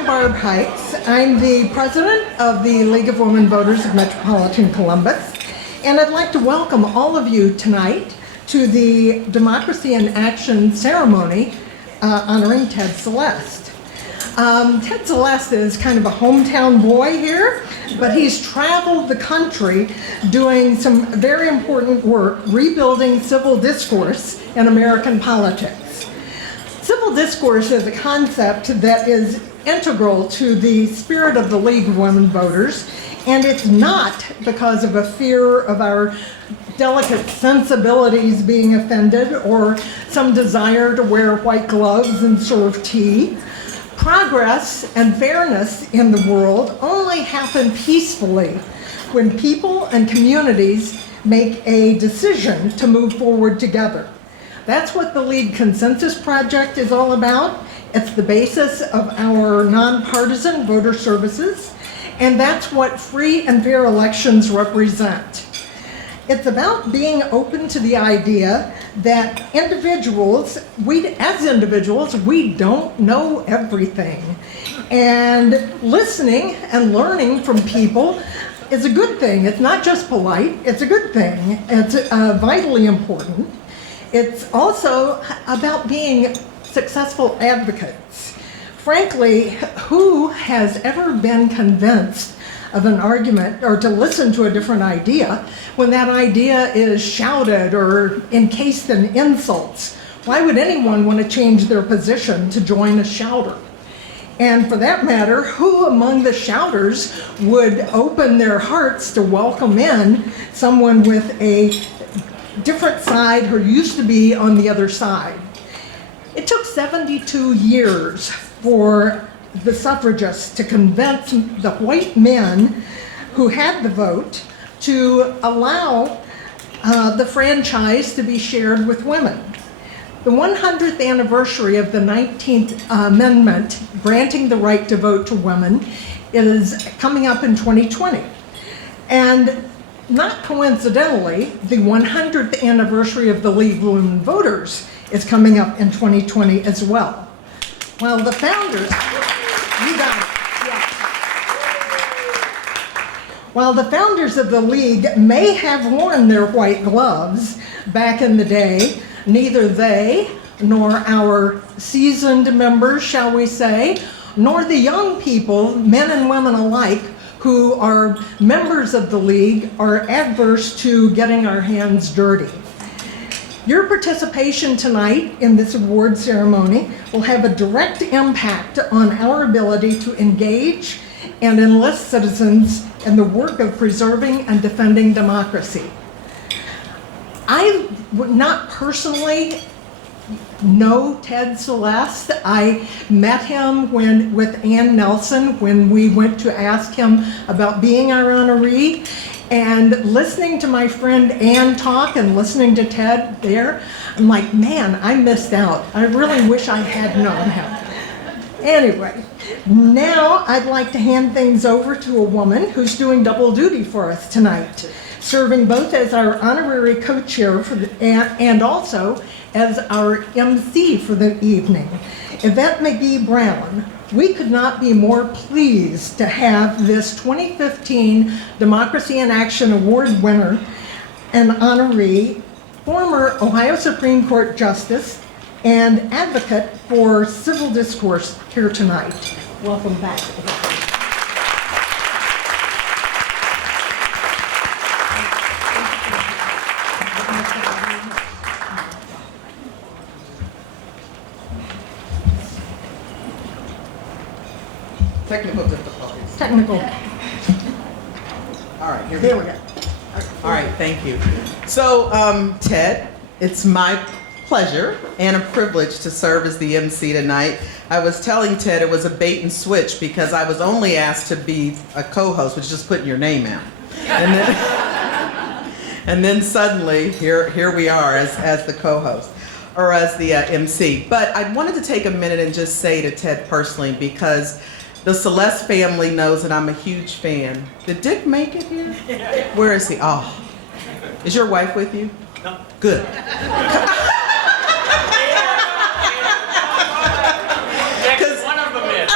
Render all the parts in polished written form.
I'm Barb Hikes. I'm the president of the League of Women Voters of Metropolitan Columbus, and I'd like to welcome all of you tonight to the Democracy in Action ceremony honoring Ted Celeste. Ted Celeste is kind of a hometown boy here, but he's traveled the country doing some very important work rebuilding civil discourse in American politics. Civil discourse is a concept that is integral to the spirit of the League of Women Voters, and it's not because of a fear of our delicate sensibilities being offended or some desire to wear white gloves and serve tea. Progress and fairness in the world only happen peacefully when people and communities make a decision to move forward together. That's what the League Consensus Project is all about. It's the basis of our nonpartisan voter services, and that's what free and fair elections represent. It's about being open to the idea that as individuals, we don't know everything. And listening and learning from people is a good thing. It's not just polite, it's a good thing. It's vitally important. It's also about being successful advocates. Frankly, who has ever been convinced of an argument or to listen to a different idea when that idea is shouted or encased in insults? Why would anyone want to change their position to join a shouter? And for that matter, who among the shouters would open their hearts to welcome in someone with a different side who used to be on the other side? It took 72 years for the suffragists to convince the white men who had the vote to allow the franchise to be shared with women. The 100th anniversary of the 19th Amendment granting the right to vote to women is coming up in 2020. And not coincidentally, the 100th anniversary of the League of Women Voters is coming up in 2020 as well. While the founders, you got it, yeah. While the founders of the League may have worn their white gloves back in the day, neither they nor our seasoned members, shall we say, nor the young people, men and women alike, who are members of the League are adverse to getting our hands dirty. Your participation tonight in this award ceremony will have a direct impact on our ability to engage and enlist citizens in the work of preserving and defending democracy. I would not personally know Ted Celeste. I met him with Ann Nelson when we went to ask him about being our honoree. And listening to my friend Ann talk and listening to Ted there, I'm like, man, I missed out. I really wish I had known him. Anyway, now I'd like to hand things over to a woman who's doing double duty for us tonight, serving both as our honorary co-chair and also as our MC for the evening. Yvette McGee Brown. We could not be more pleased to have this 2015 Democracy in Action Award winner and honoree, former Ohio Supreme Court Justice and advocate for civil discourse here tonight. Welcome back. Technical difficulties. Technical. All right, here There we we go. go. All right, thank you. So, Ted, it's my pleasure and a privilege to serve as the MC tonight. I was telling Ted it was a bait and switch because I was only asked to be a co-host, which is just putting your name out. And then suddenly, here we are as the co-host, or as the MC. But I wanted to take a minute and just say to Ted personally, because the Celeste family knows that I'm a huge fan. Did Dick make it here? Where is he? Oh. Is your wife with you? No. Good. One of them is.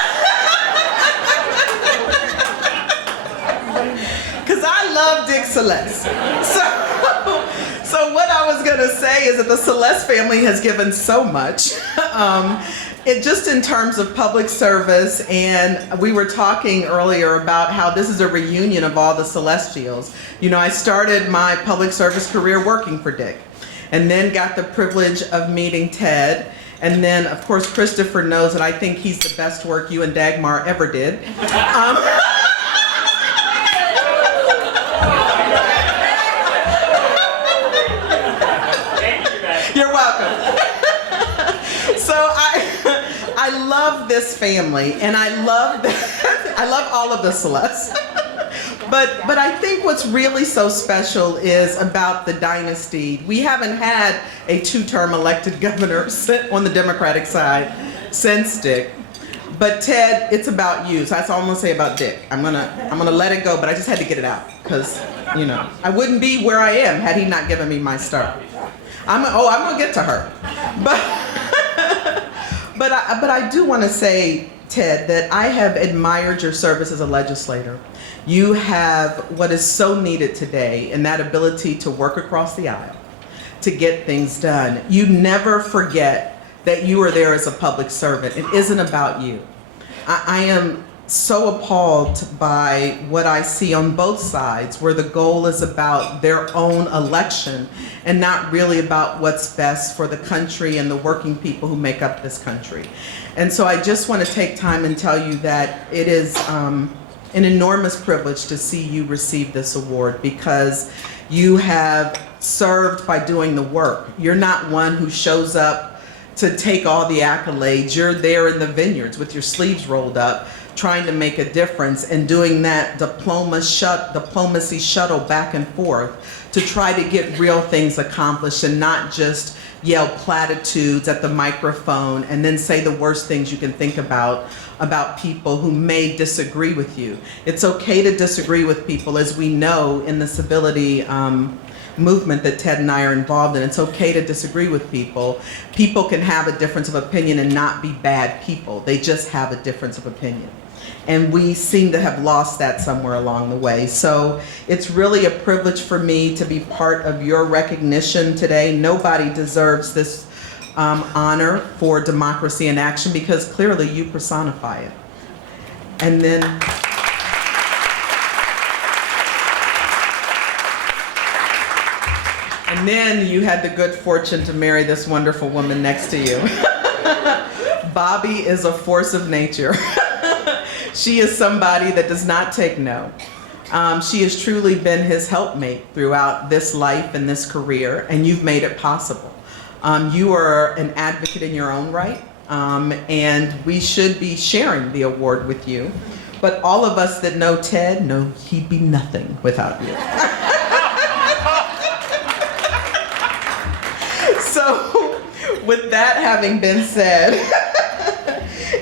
Celeste. So what I was going to say is that the Celeste family has given so much. Just in terms of public service, and we were talking earlier about how this is a reunion of all the Celestials. You know, I started my public service career working for Dick, and then got the privilege of meeting Ted, and then of course Christopher knows that I think he's the best work you and Dagmar ever did. You're welcome. So I love this family, and I love all of the Celestes. But I think what's really so special is about the dynasty. We haven't had a two-term elected governor on the Democratic side since Dick. But Ted, it's about you. So that's all I'm gonna say about Dick. I'm gonna let it go, but I just had to get it out because, you know, I wouldn't be where I am had he not given me my start. I'm gonna get to her. But I do want to say, Ted, that I have admired your service as a legislator. You have what is so needed today, and that ability to work across the aisle, to get things done. You never forget that you are there as a public servant. It isn't about you. I am so appalled by what I see on both sides, where the goal is about their own election and not really about what's best for the country and the working people who make up this country. And so I just want to take time and tell you that it is an enormous privilege to see you receive this award, because you have served by doing the work. You're not one who shows up to take all the accolades. You're there in the vineyards with your sleeves rolled up, trying to make a difference and doing that diplomacy shuttle back and forth to try to get real things accomplished and not just yell platitudes at the microphone and then say the worst things you can think about people who may disagree with you. It's okay to disagree with people, as we know in the civility movement that Ted and I are involved in. It's okay to disagree with people. People can have a difference of opinion and not be bad people. They just have a difference of opinion. And we seem to have lost that somewhere along the way. So it's really a privilege for me to be part of your recognition today. Nobody deserves this honor for democracy in action, because clearly you personify it. And then you had the good fortune to marry this wonderful woman next to you. Bobby is a force of nature. She is somebody that does not take no. She has truly been his helpmate throughout this life and this career, and you've made it possible. You are an advocate in your own right, and we should be sharing the award with you. But all of us that know Ted know he'd be nothing without you. So, with that having been said,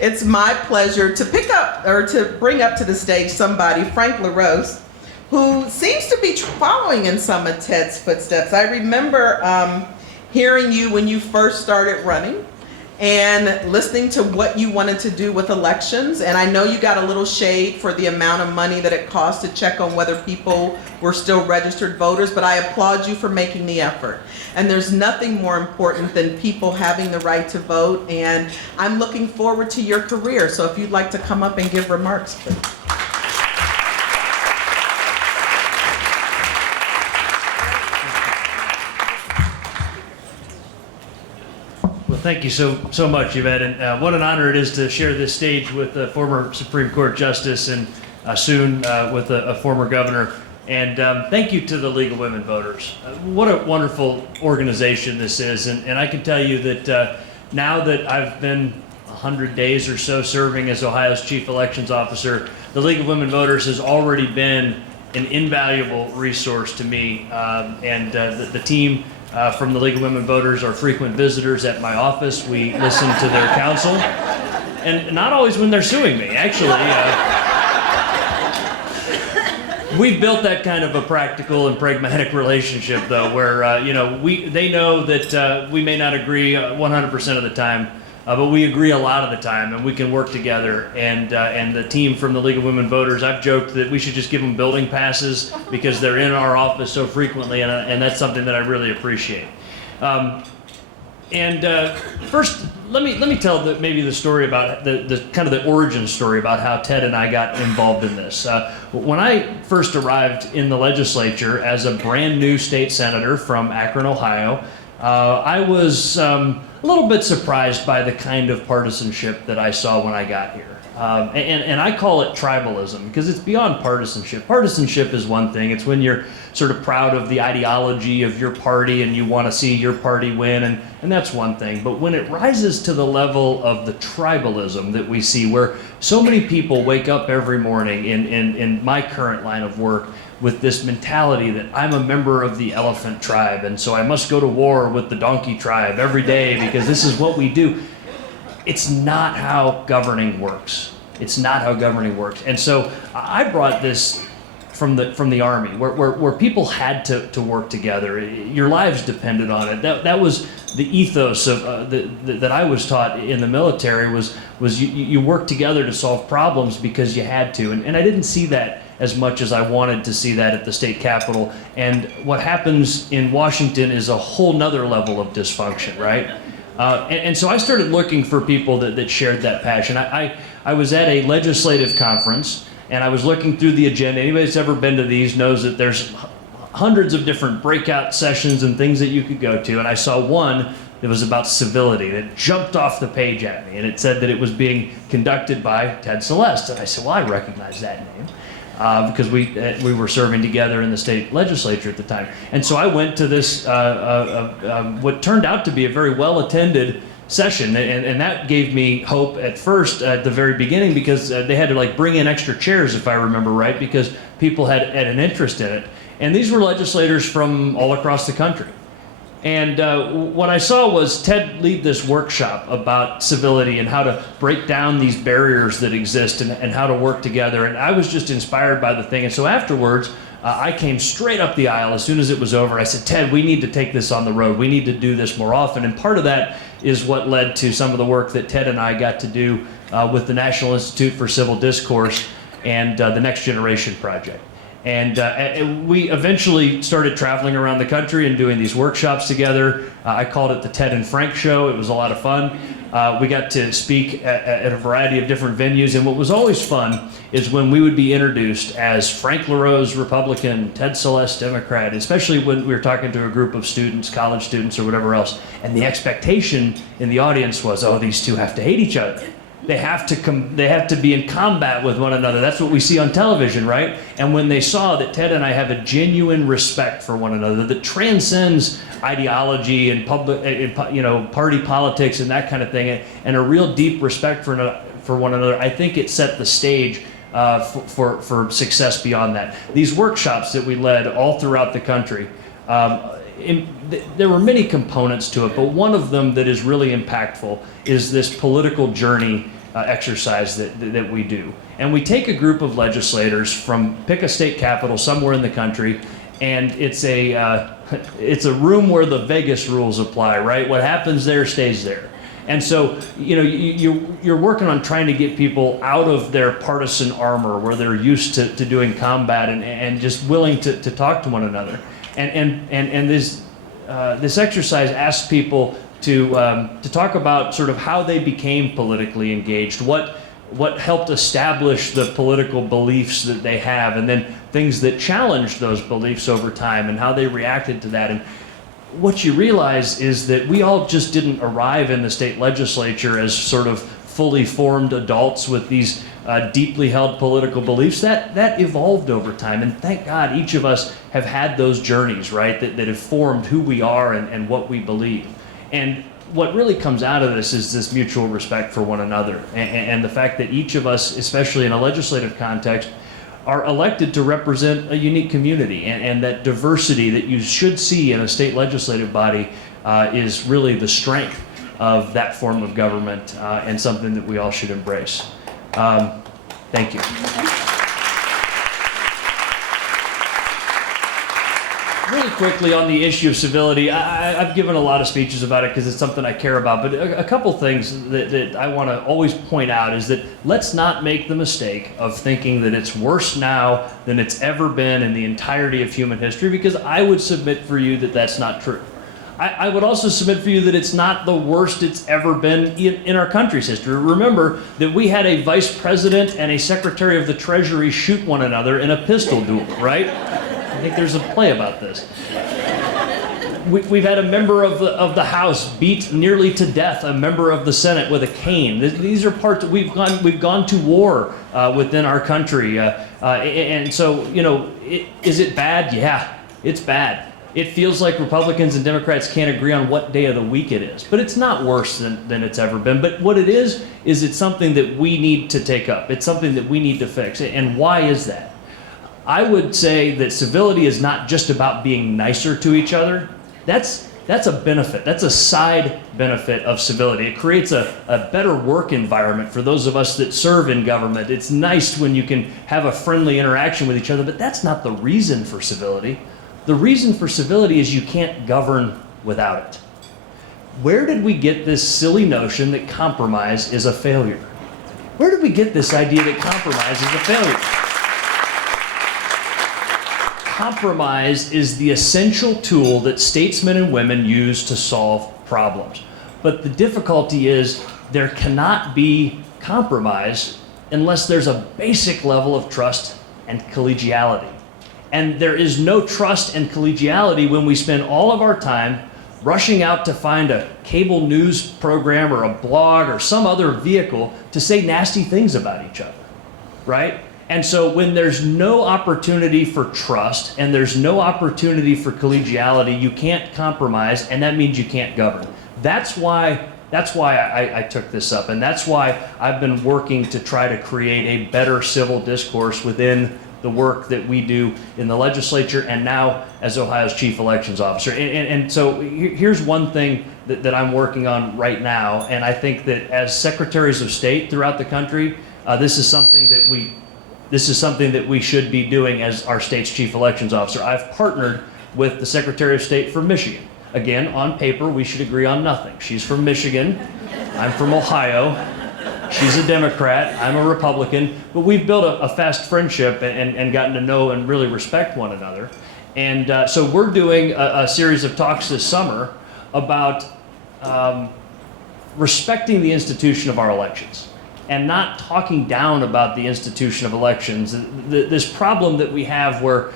it's my pleasure to bring up to the stage somebody, Frank Larose, who seems to be following in some of Ted's footsteps. I remember hearing you when you first started running and listening to what you wanted to do with elections. And I know you got a little shade for the amount of money that it cost to check on whether people were still registered voters, but I applaud you for making the effort. And there's nothing more important than people having the right to vote, and I'm looking forward to your career. So if you'd like to come up and give remarks, please. Well, thank you so much, Yvette, and what an honor it is to share this stage with a former Supreme Court Justice and soon with a former governor. And thank you to the League of Women Voters. What a wonderful organization this is, and I can tell you that now that I've been 100 days or so serving as Ohio's Chief Elections Officer, the League of Women Voters has already been an invaluable resource to me, and the team from the League of Women Voters are frequent visitors at my office. We listen to their counsel, and not always when they're suing me, actually. We've built that kind of a practical and pragmatic relationship, though, where they know that we may not agree 100% of the time, but we agree a lot of the time, and we can work together. And the team from the League of Women Voters, I've joked that we should just give them building passes because they're in our office so frequently, and that's something that I really appreciate. First, let me tell maybe the story about the kind of the origin story about how Ted and I got involved in this. When I first arrived in the legislature as a brand new state senator from Akron, Ohio, I was a little bit surprised by the kind of partisanship that I saw when I got here. And I call it tribalism because it's beyond partisanship. Partisanship is one thing. It's when you're sort of proud of the ideology of your party and you want to see your party win, and that's one thing. But when it rises to the level of the tribalism that we see, where so many people wake up every morning in my current line of work with this mentality that I'm a member of the elephant tribe, and so I must go to war with the donkey tribe every day because this is what we do. It's not how governing works. It's not how governing works. And so I brought this from the Army, where people had to work together. Your lives depended on it. That was the ethos of that I was taught in the military was you work together to solve problems because you had to. And I didn't see that as much as I wanted to see that at the state capitol. And what happens in Washington is a whole nother level of dysfunction, right? And so I started looking for people that shared that passion. I was at a legislative conference, and I was looking through the agenda. Anybody that's ever been to these knows that there's hundreds of different breakout sessions and things that you could go to. And I saw one that was about civility that jumped off the page at me. And it said that it was being conducted by Ted Celeste. And I said, well, I recognize that name. Because we were serving together in the state legislature at the time. And so I went to this, what turned out to be a very well-attended session, and that gave me hope at first, at the very beginning, because they had to like bring in extra chairs, if I remember right, because people had an interest in it. And these were legislators from all across the country. And what I saw was Ted lead this workshop about civility and how to break down these barriers that exist and how to work together. And I was just inspired by the thing. And so afterwards, I came straight up the aisle as soon as it was over. I said, Ted, we need to take this on the road. We need to do this more often. And part of that is what led to some of the work that Ted and I got to do with the National Institute for Civil Discourse and the Next Generation Project. And we eventually started traveling around the country and doing these workshops together. I called it the Ted and Frank Show. It was a lot of fun. We got to speak at a variety of different venues. And what was always fun is when we would be introduced as Frank Larose, Republican, Ted Celeste, Democrat, especially when we were talking to a group of students, college students or whatever else. And the expectation in the audience was, oh, these two have to hate each other. They have to be in combat with one another. That's what we see on television, right? And when they saw that Ted and I have a genuine respect for one another that transcends ideology and public, party politics and that kind of thing, and a real deep respect for one another, I think it set the stage for success beyond that. These workshops that we led all throughout the country. There were many components to it, but one of them that is really impactful is this political journey exercise that we do. And we take a group of legislators from, pick a state capital somewhere in the country, and it's a room where the Vegas rules apply, right? What happens there stays there. And so, you're working on trying to get people out of their partisan armor where they're used to doing combat and just willing to talk to one another. And this exercise asks people to talk about sort of how they became politically engaged, what helped establish the political beliefs that they have, and then things that challenged those beliefs over time and how they reacted to that. And what you realize is that we all just didn't arrive in the state legislature as sort of fully formed adults with these deeply held political beliefs. That evolved over time, and thank God each of us have had those journeys, right, that have formed who we are and what we believe. And what really comes out of this is this mutual respect for one another, and the fact that each of us, especially in a legislative context, are elected to represent a unique community, and that diversity that you should see in a state legislative body is really the strength of that form of government, and something that we all should embrace. Thank you. Really quickly on the issue of civility, I've given a lot of speeches about it because it's something I care about, but a couple things that I want to always point out is that let's not make the mistake of thinking that it's worse now than it's ever been in the entirety of human history, because I would submit for you that that's not true. I would also submit for you that it's not the worst it's ever been in our country's history. Remember that we had a vice president and a secretary of the Treasury shoot one another in a pistol duel, right? I think there's a play about this. We've had a member of the House beat nearly to death a member of the Senate with a cane. These are parts that we've gone to war within our country, and so is it bad? Yeah, it's bad. It feels like Republicans and Democrats can't agree on what day of the week it is, but it's not worse than it's ever been. But what it is it's something that we need to take up. It's something that we need to fix. And why is that? I would say that civility is not just about being nicer to each other. That's a benefit. That's a side benefit of civility. It creates a better work environment for those of us that serve in government. It's nice when you can have a friendly interaction with each other, but that's not the reason for civility. The reason for civility is you can't govern without it. Where did we get this silly notion that compromise is a failure? Where did we get this idea that compromise is a failure? Compromise is the essential tool that statesmen and women use to solve problems. But the difficulty is there cannot be compromise unless there's a basic level of trust and collegiality. And there is no trust and collegiality when we spend all of our time rushing out to find a cable news program or a blog or some other vehicle to say nasty things about each other, right? And so when there's no opportunity for trust and there's no opportunity for collegiality, you can't compromise, and that means you can't govern. That's why I took this up, and that's why I've been working to try to create a better civil discourse within the work that we do in the legislature and now as Ohio's chief elections officer. And so here's one thing that I'm working on right now, and I think that as secretaries of state throughout the country, this is something that we should be doing as our state's chief elections officer. I've partnered with the Secretary of State for Michigan. Again, on paper, we should agree on nothing. She's from Michigan, I'm from Ohio. She's a Democrat, I'm a Republican, but we've built a fast friendship and gotten to know and really respect one another. And so we're doing a series of talks this summer about respecting the institution of our elections and not talking down about the institution of elections. This problem that we have where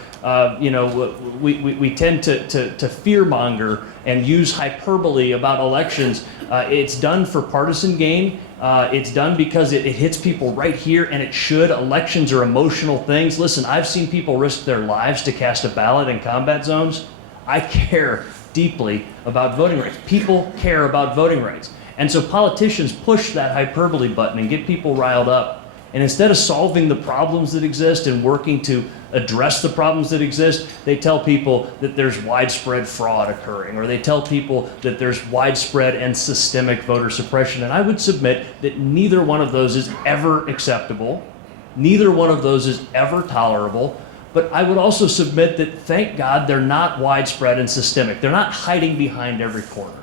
we tend to fearmonger and use hyperbole about elections. It's done for partisan gain. It's done because it hits people right here, and it should. Elections are emotional things. Listen, I've seen people risk their lives to cast a ballot in combat zones. I care deeply about voting rights. People care about voting rights. And so politicians push that hyperbole button and get people riled up. And instead of solving the problems that exist and working to address the problems that exist, they tell people that there's widespread fraud occurring, or they tell people that there's widespread and systemic voter suppression. And I would submit that neither one of those is ever acceptable. Neither one of those is ever tolerable. But I would also submit that, thank God, they're not widespread and systemic. They're not hiding behind every corner.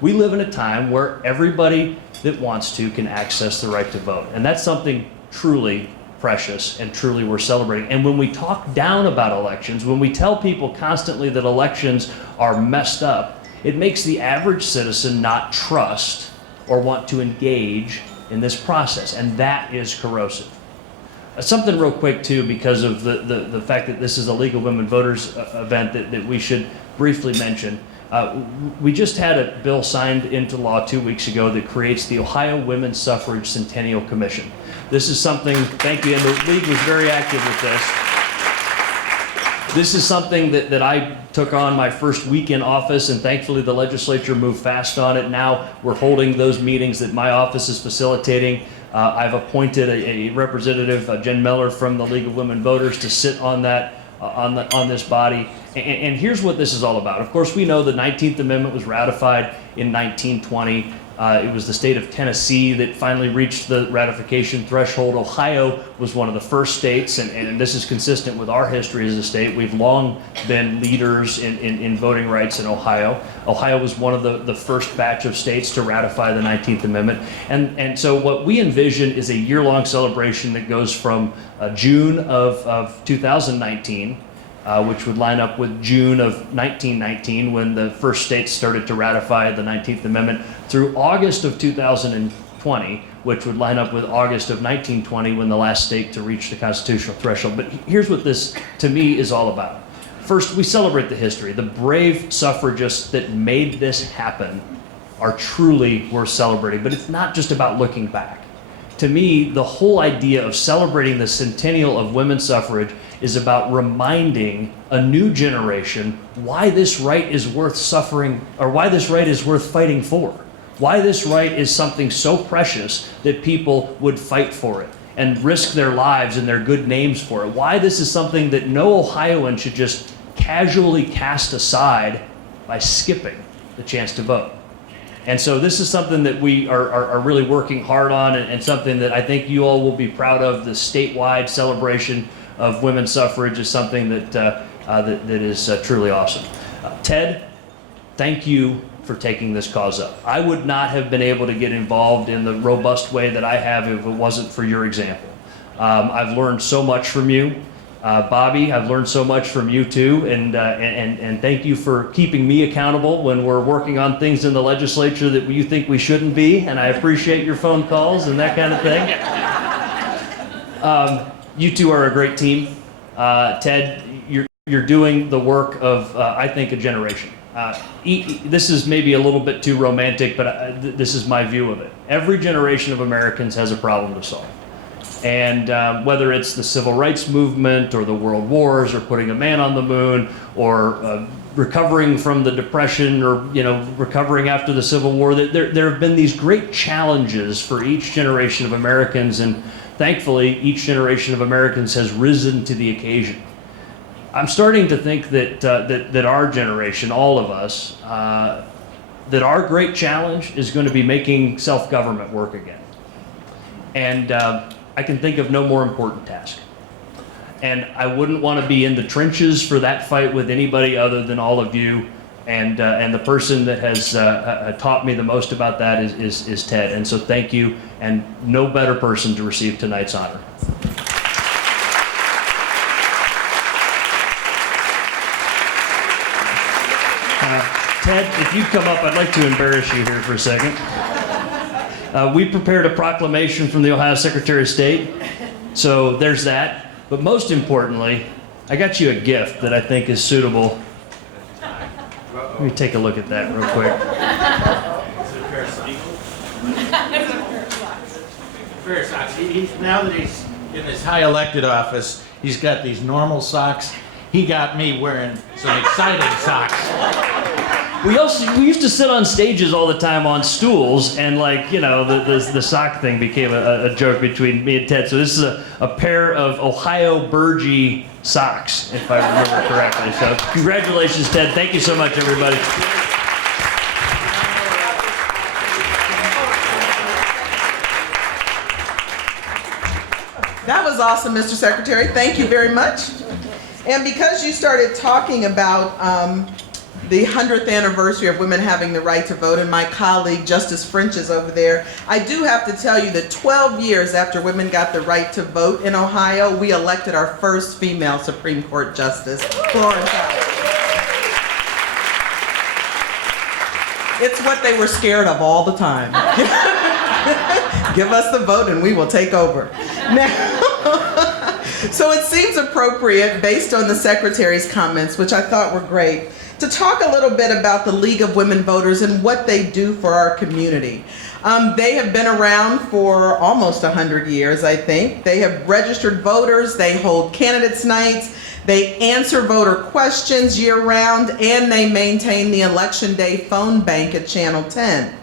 We live in a time where everybody that wants to can access the right to vote. And that's something truly precious and truly we're celebrating. And when we talk down about elections, when we tell people constantly that elections are messed up, it makes the average citizen not trust or want to engage in this process. And that is corrosive. Something real quick too, because of the fact that this is a League of Women Voters event that we should briefly mention. We just had a bill signed into law 2 weeks ago that creates the Ohio Women's Suffrage Centennial Commission. This is something, thank you, and the League was very active with this. This is something that I took on my first week in office, and thankfully the legislature moved fast on it. Now we're holding those meetings that my office is facilitating. I've appointed a representative, Jen Miller from the League of Women Voters, to sit on that. On this body. And here's what this is all about. Of course, we know the 19th Amendment was ratified in 1920. It was the state of Tennessee that finally reached the ratification threshold. Ohio was one of the first states, and this is consistent with our history as a state. We've long been leaders in voting rights in Ohio. Ohio was one of the first batch of states to ratify the 19th Amendment. And so what we envision is a year-long celebration that goes from June of 2019, which would line up with June of 1919 when the first states started to ratify the 19th Amendment, through August of 2020, which would line up with August of 1920 when the last state to reach the constitutional threshold. But here's what this, to me, is all about. First, we celebrate the history. The brave suffragists that made this happen are truly worth celebrating, but it's not just about looking back. To me, the whole idea of celebrating the centennial of women's suffrage is about reminding a new generation why this right is worth suffering, or why this right is worth fighting for. Why this right is something so precious that people would fight for it and risk their lives and their good names for it. Why this is something that no Ohioan should just casually cast aside by skipping the chance to vote. And so this is something that we are really working hard on, and something that I think you all will be proud of. The statewide celebration of women's suffrage is something that is truly awesome. Ted, thank you for taking this cause up. I would not have been able to get involved in the robust way that I have if it wasn't for your example. I've learned so much from you. Bobby, I've learned so much from you too, and thank you for keeping me accountable when we're working on things in the legislature that you think we shouldn't be, and I appreciate your phone calls and that kind of thing. You two are a great team. Ted, you're doing the work of, I think, a generation. This is maybe a little bit too romantic, but this is my view of it. Every generation of Americans has a problem to solve. And whether it's the civil rights movement or the world wars or putting a man on the moon or recovering from the Depression or recovering after the Civil War, there have been these great challenges for each generation of Americans, and thankfully each generation of Americans has risen to the occasion. I'm starting to think that our generation, all of us, that our great challenge is going to be making self-government work again. And I can think of no more important task. And I wouldn't want to be in the trenches for that fight with anybody other than all of you. And the person that has taught me the most about that is Ted. And so thank you, and no better person to receive tonight's honor. Ted, if you'd come up, I'd like to embarrass you here for a second. We prepared a proclamation from the Ohio Secretary of State, so there's that. But most importantly, I got you a gift that I think is suitable. Let me take a look at that real quick. It's a pair of socks. Pair of socks. Now that he's in this high elected office, he's got these normal socks. He got me wearing some exciting socks. We used to sit on stages all the time on stools, and the sock thing became a joke between me and Ted. So this is a pair of Ohio Burgee socks, if I remember correctly. So congratulations, Ted. Thank you so much, everybody. That was awesome, Mr. Secretary. Thank you very much. And because you started talking about the 100th anniversary of women having the right to vote, and my colleague Justice French is over there, I do have to tell you that 12 years after women got the right to vote in Ohio, we elected our first female Supreme Court Justice, Florence Howard. It's what they were scared of all the time. Give us the vote and we will take over. Now, so it seems appropriate, based on the Secretary's comments, which I thought were great, to talk a little bit about the League of Women Voters and what they do for our community. They have been around for almost 100 years, I think. They have registered voters, they hold candidates' nights, they answer voter questions year-round, and they maintain the Election Day phone bank at Channel 10.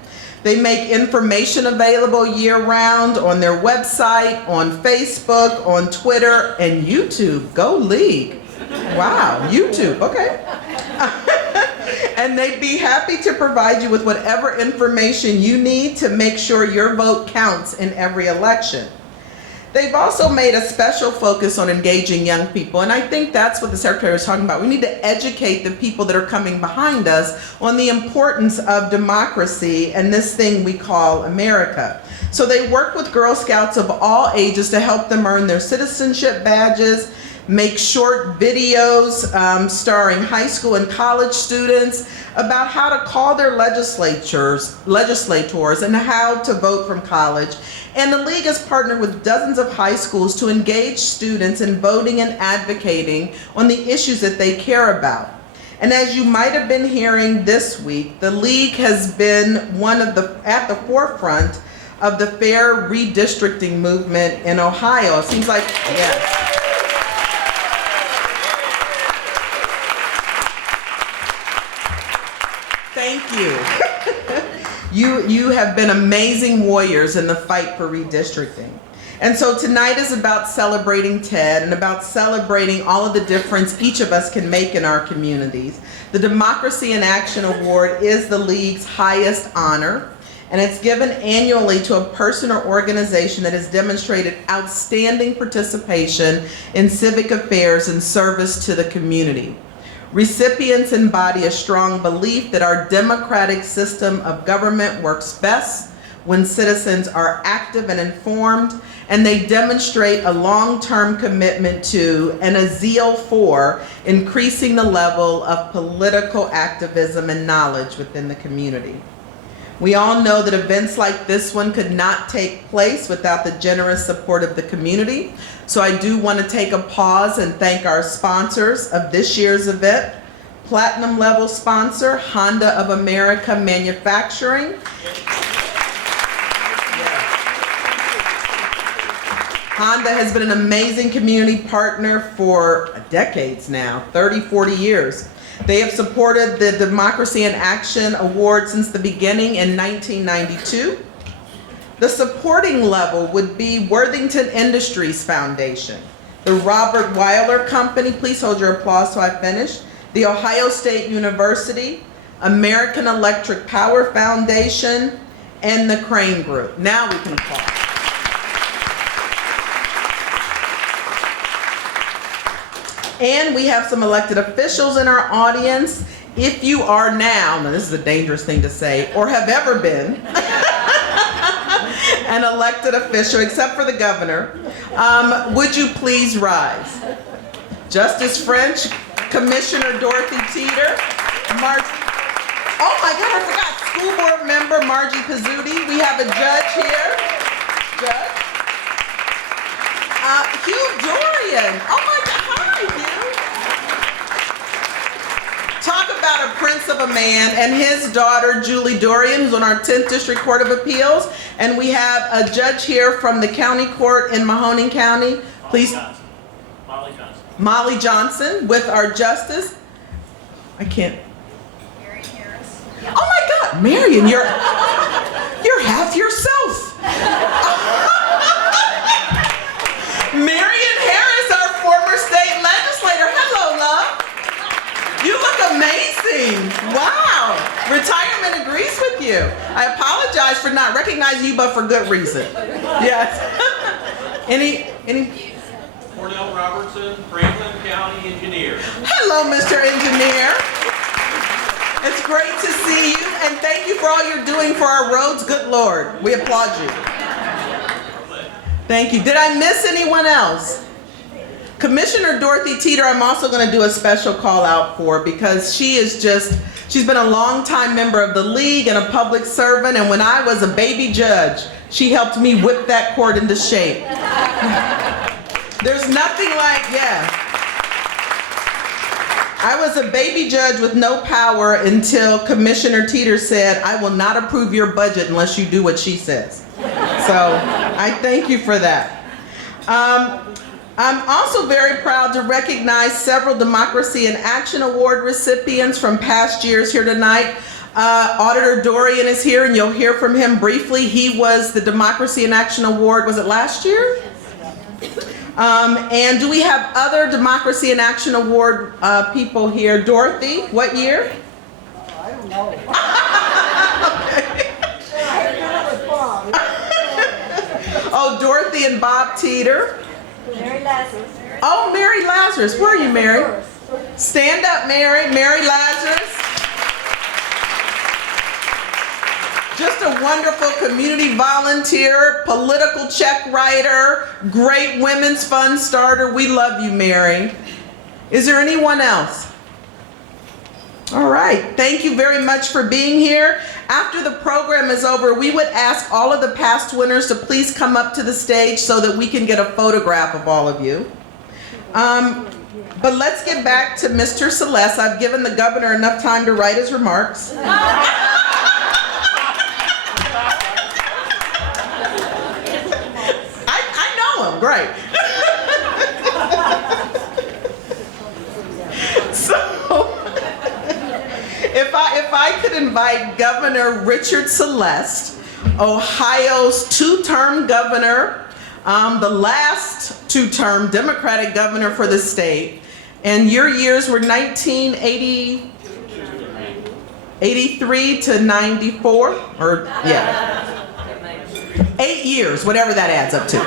They make information available year-round on their website, on Facebook, on Twitter, and YouTube. Go League. Wow, YouTube, okay. And they'd be happy to provide you with whatever information you need to make sure your vote counts in every election. They've also made a special focus on engaging young people, and I think that's what the Secretary was talking about. We need to educate the people that are coming behind us on the importance of democracy and this thing we call America. So they work with Girl Scouts of all ages to help them earn their citizenship badges, make short videos starring high school and college students about how to call their legislators and how to vote from college. And the League has partnered with dozens of high schools to engage students in voting and advocating on the issues that they care about. And as you might have been hearing this week, the League has been at the forefront of the fair redistricting movement in Ohio. It seems like, yes. Thank you. You have been amazing warriors in the fight for redistricting. And so tonight is about celebrating Ted and about celebrating all of the difference each of us can make in our communities. The Democracy in Action Award is the League's highest honor, and it's given annually to a person or organization that has demonstrated outstanding participation in civic affairs and service to the community. Recipients embody a strong belief that our democratic system of government works best when citizens are active and informed, and they demonstrate a long-term commitment to and a zeal for increasing the level of political activism and knowledge within the community. We all know that events like this one could not take place without the generous support of the community. So I do want to take a pause and thank our sponsors of this year's event. Platinum level sponsor, Honda of America Manufacturing. Honda has been an amazing community partner for decades now, 30, 40 years. They have supported the Democracy in Action Award since the beginning in 1992. The supporting level would be Worthington Industries Foundation, the Robert Weiler Company, please hold your applause till I finish, the Ohio State University, American Electric Power Foundation, and the Crane Group. Now we can applaud. And we have some elected officials in our audience. If you are now this is a dangerous thing to say, or have ever been an elected official, except for the governor, would you please rise? Justice French, Commissioner Dorothy Teeter, oh my God, I forgot, School Board Member Margie Pizzuti. We have a judge here. Judge. Hugh Dorian. Oh my God, hi, Hugh. Talk about a prince of a man, and his daughter, Julie Dorian, who's on our 10th District Court of Appeals. And we have a judge here from the county court in Mahoning County. Please. Molly Johnson. Molly Johnson with our justice. I can't. Marion Harris. Oh my God, Marion, you're half yourself. Marion Harris, our former state legislator. Hello, love. You look amazing. Wow. Retirement agrees with you. I apologize for not recognizing you, but for good reason. Yes. Any? Cornell Robertson, Franklin County Engineer. Hello, Mr. Engineer. It's great to see you, and thank you for all you're doing for our roads. Good Lord. We applaud you. Thank you. Did I miss anyone else? Commissioner Dorothy Teeter, I'm also going to do a special call out for, because she's been a longtime member of the League and a public servant, and when I was a baby judge, she helped me whip that court into shape. There's nothing like, I was a baby judge with no power until Commissioner Teeter said, I will not approve your budget unless you do what she says. So I thank you for that. I'm also very proud to recognize several Democracy in Action Award recipients from past years here tonight. Auditor Dorian is here, and you'll hear from him briefly. He was the Democracy in Action Award, was it last year? And do we have other Democracy in Action Award people here? Dorothy, what year? no. Oh, Dorothy and Bob Teeter. Mary Lazarus. Oh, Mary Lazarus. Where are you, Mary? Stand up, Mary. Mary Lazarus. Just a wonderful community volunteer, political check writer, great women's fund starter. We love you, Mary. Is there anyone else? All right. Thank you very much for being here. After the program is over, we would ask all of the past winners to please come up to the stage so that we can get a photograph of all of you. But let's get back to Mr. Celeste. I've given the governor enough time to write his remarks. I know him, great. So, if I could invite Governor Richard Celeste, Ohio's two-term governor, the last two-term Democratic governor for the state, and your years were 1983 to 94, or yeah, 8 years, whatever that adds up to.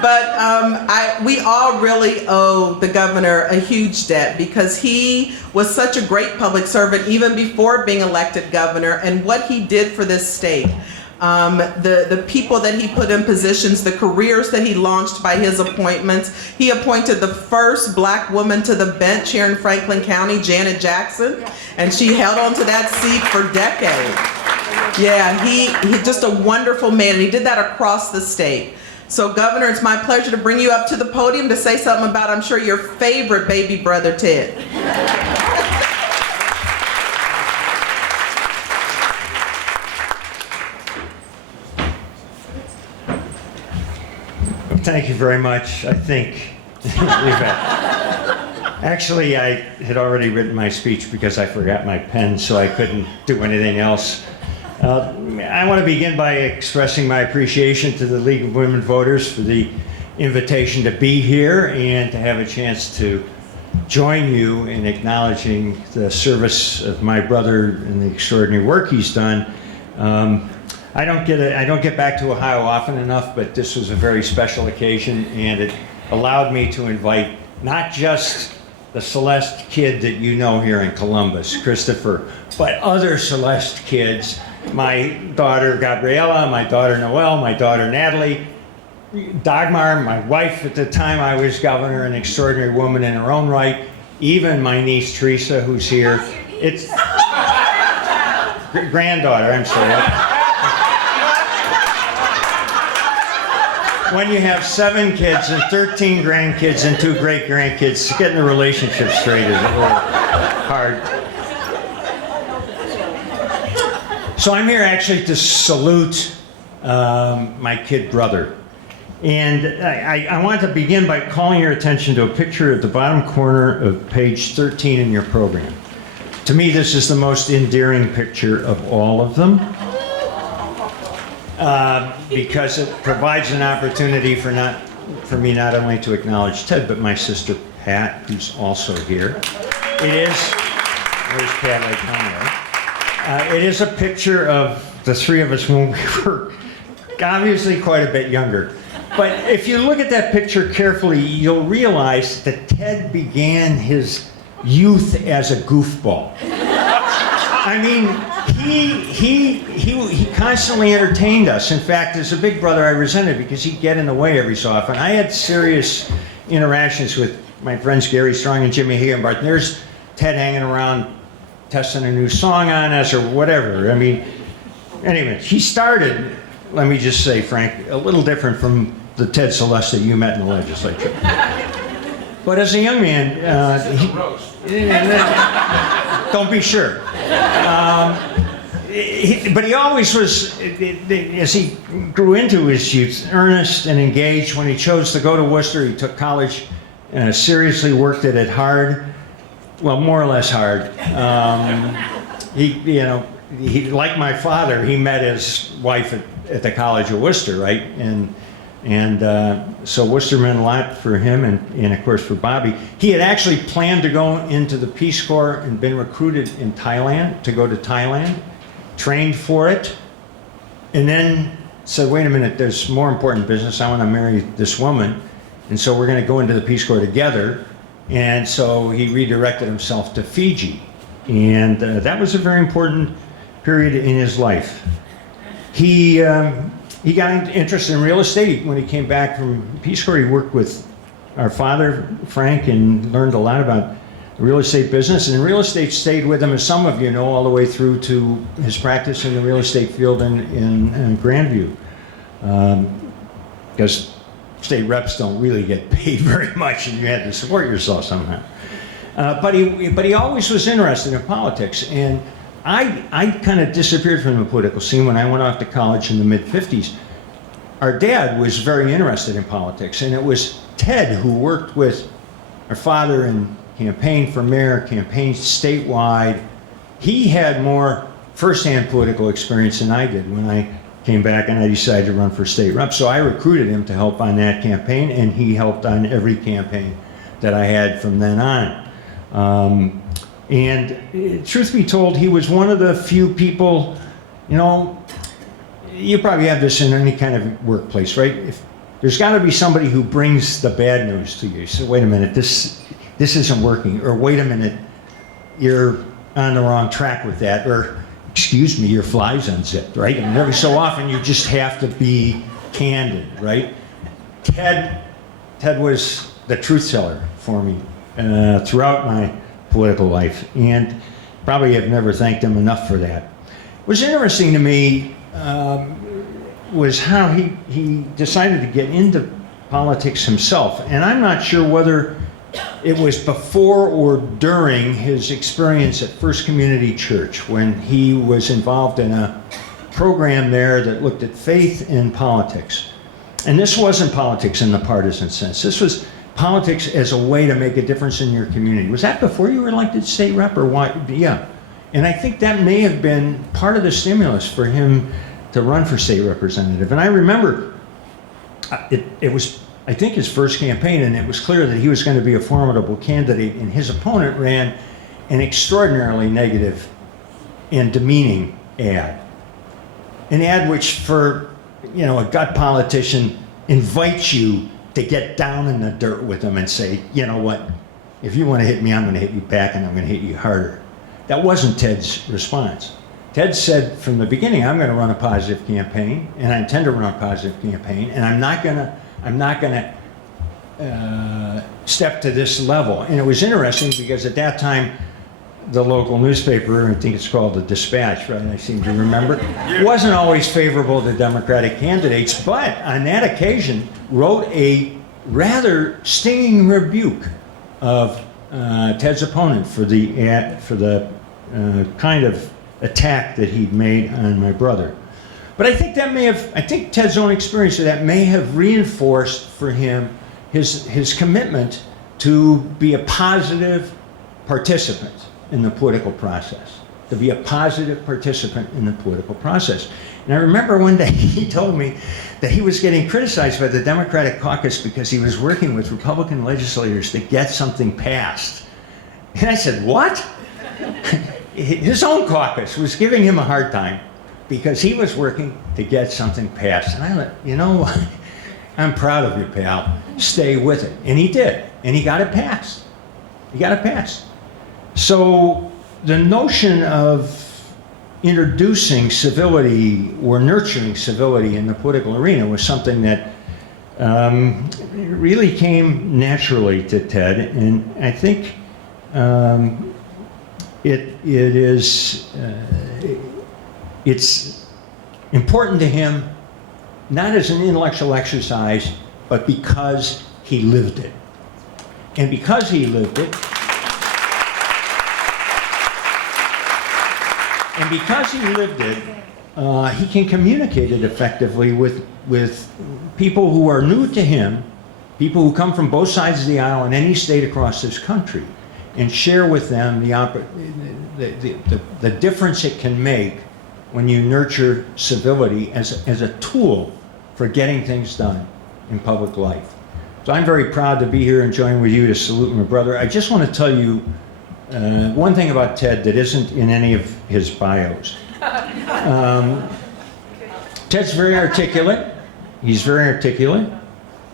But we all really owe the governor a huge debt because he was such a great public servant even before being elected governor, and what he did for this state. The people that he put in positions, the careers that he launched by his appointments. He appointed the first black woman to the bench here in Franklin County, Janet Jackson, and she held on to that seat for decades. Yeah, he's just a wonderful man, and he did that across the state. So, Governor, it's my pleasure to bring you up to the podium to say something about, I'm sure, your favorite baby brother, Ted. Thank you very much. I think actually I had already written my speech because I forgot my pen, so I couldn't do anything else. I want to begin by expressing my appreciation to the League of Women Voters for the invitation to be here and to have a chance to join you in acknowledging the service of my brother and the extraordinary work he's done. I don't get back to Ohio often enough, but this was a very special occasion, and it allowed me to invite not just the Celeste kid that you know here in Columbus, Christopher, but other Celeste kids. My daughter Gabriella, my daughter Noelle, my daughter Natalie, Dagmar, my wife at the time I was governor, an extraordinary woman in her own right, even my niece Teresa, who's here. It's granddaughter, I'm sorry. When you have 7 kids and 13 grandkids and 2 great-grandkids, getting the relationship straight is a little hard. So I'm here actually to salute my kid brother. And I want to begin by calling your attention to a picture at the bottom corner of page 13 in your program. To me, this is the most endearing picture of all of them. Because it provides an opportunity for me not only to acknowledge Ted, but my sister Pat, who's also here. It is, where's Pat right now? It is a picture of the 3 of us when we were obviously quite a bit younger. But if you look at that picture carefully, you'll realize that Ted began his youth as a goofball. I mean, he constantly entertained us. In fact, as a big brother, I resented because he'd get in the way every so often. I had serious interactions with my friends Gary Strong and Jimmy Higginbarth. There's Ted hanging around testing a new song on us or whatever. I mean, anyway, he started, let me just say, Frank, a little different from the Ted Celeste that you met in the legislature. But as a young man, don't be sure. But he always was, as he grew into his youth, earnest and engaged. When he chose to go to Worcester, he took college seriously, worked at it hard. Well, more or less hard. He, like my father, he met his wife at the College of Worcester, right? And And so Worcester meant a lot for him and of course for Bobby. He had actually planned to go into the Peace Corps and been recruited in Thailand, to go to Thailand, trained for it, and then said, wait a minute, there's more important business. I want to marry this woman. And so we're going to go into the Peace Corps together. And so he redirected himself to Fiji. And that was a very important period in his life. He got interested in real estate when he came back from Peace Corps. He worked with our father, Frank, and learned a lot about the real estate business. And real estate stayed with him, as some of you know, all the way through to his practice in the real estate field in Grandview. Because state reps don't really get paid very much, and you had to support yourself somehow. But he always was interested in politics. And I kind of disappeared from the political scene when I went off to college in the mid-50s. Our dad was very interested in politics, and it was Ted who worked with our father and campaigned for mayor, campaigned statewide. He had more firsthand political experience than I did when I came back and I decided to run for state rep. So I recruited him to help on that campaign, and he helped on every campaign that I had from then on. And truth be told, he was one of the few people, you know, you probably have this in any kind of workplace, right? If there's got to be somebody who brings the bad news to you. So wait a minute, this isn't working, or wait a minute, you're on the wrong track with that, or excuse me, your fly's unzipped, right? And every so often you just have to be candid, right? Ted was the truth teller for me throughout my political life, and probably have never thanked him enough for that. What was interesting to me was how he decided to get into politics himself, and I'm not sure whether it was before or during his experience at First Community Church, when he was involved in a program there that looked at faith in politics. And this wasn't politics in the partisan sense. This was politics as a way to make a difference in your community. Was that before you were elected state rep, or why? Yeah. And I think that may have been part of the stimulus for him to run for state representative. And I remember it was, I think, his first campaign, and it was clear that he was going to be a formidable candidate, and his opponent ran an extraordinarily negative and demeaning ad. An ad which, for, you know, a gut politician, invites you to get down in the dirt with them and say, you know what, if you want to hit me, I'm going to hit you back, and I'm going to hit you harder. That wasn't Ted's response. Ted said from the beginning, I'm going to run a positive campaign, and I intend to run a positive campaign, and I'm not going to step to this level. And it was interesting because at that time, the local newspaper, I think it's called the Dispatch, right? I seem to remember, wasn't always favorable to Democratic candidates, but on that occasion wrote a rather stinging rebuke of Ted's opponent for the kind of attack that he'd made on my brother. But I think I think Ted's own experience of that may have reinforced for him his commitment to be a positive participant in the political process, to be a positive participant in the political process. And I remember one day he told me that he was getting criticized by the Democratic caucus because he was working with Republican legislators to get something passed. And I said, what? His own caucus was giving him a hard time because he was working to get something passed. And I thought, you know what? I'm proud of you, pal. Stay with it. And he did. And he got it passed. He got it passed. So the notion of introducing civility or nurturing civility in the political arena was something that really came naturally to Ted. And I think it's important to him, not as an intellectual exercise, but because he lived it. And because he lived it, he can communicate it effectively with people who are new to him, people who come from both sides of the aisle in any state across this country, and share with them the difference it can make when you nurture civility as a tool for getting things done in public life. So I'm very proud to be here and join with you to salute my brother. I just want to tell you one thing about Ted that isn't in any of his bios. Ted's very articulate. He's very articulate.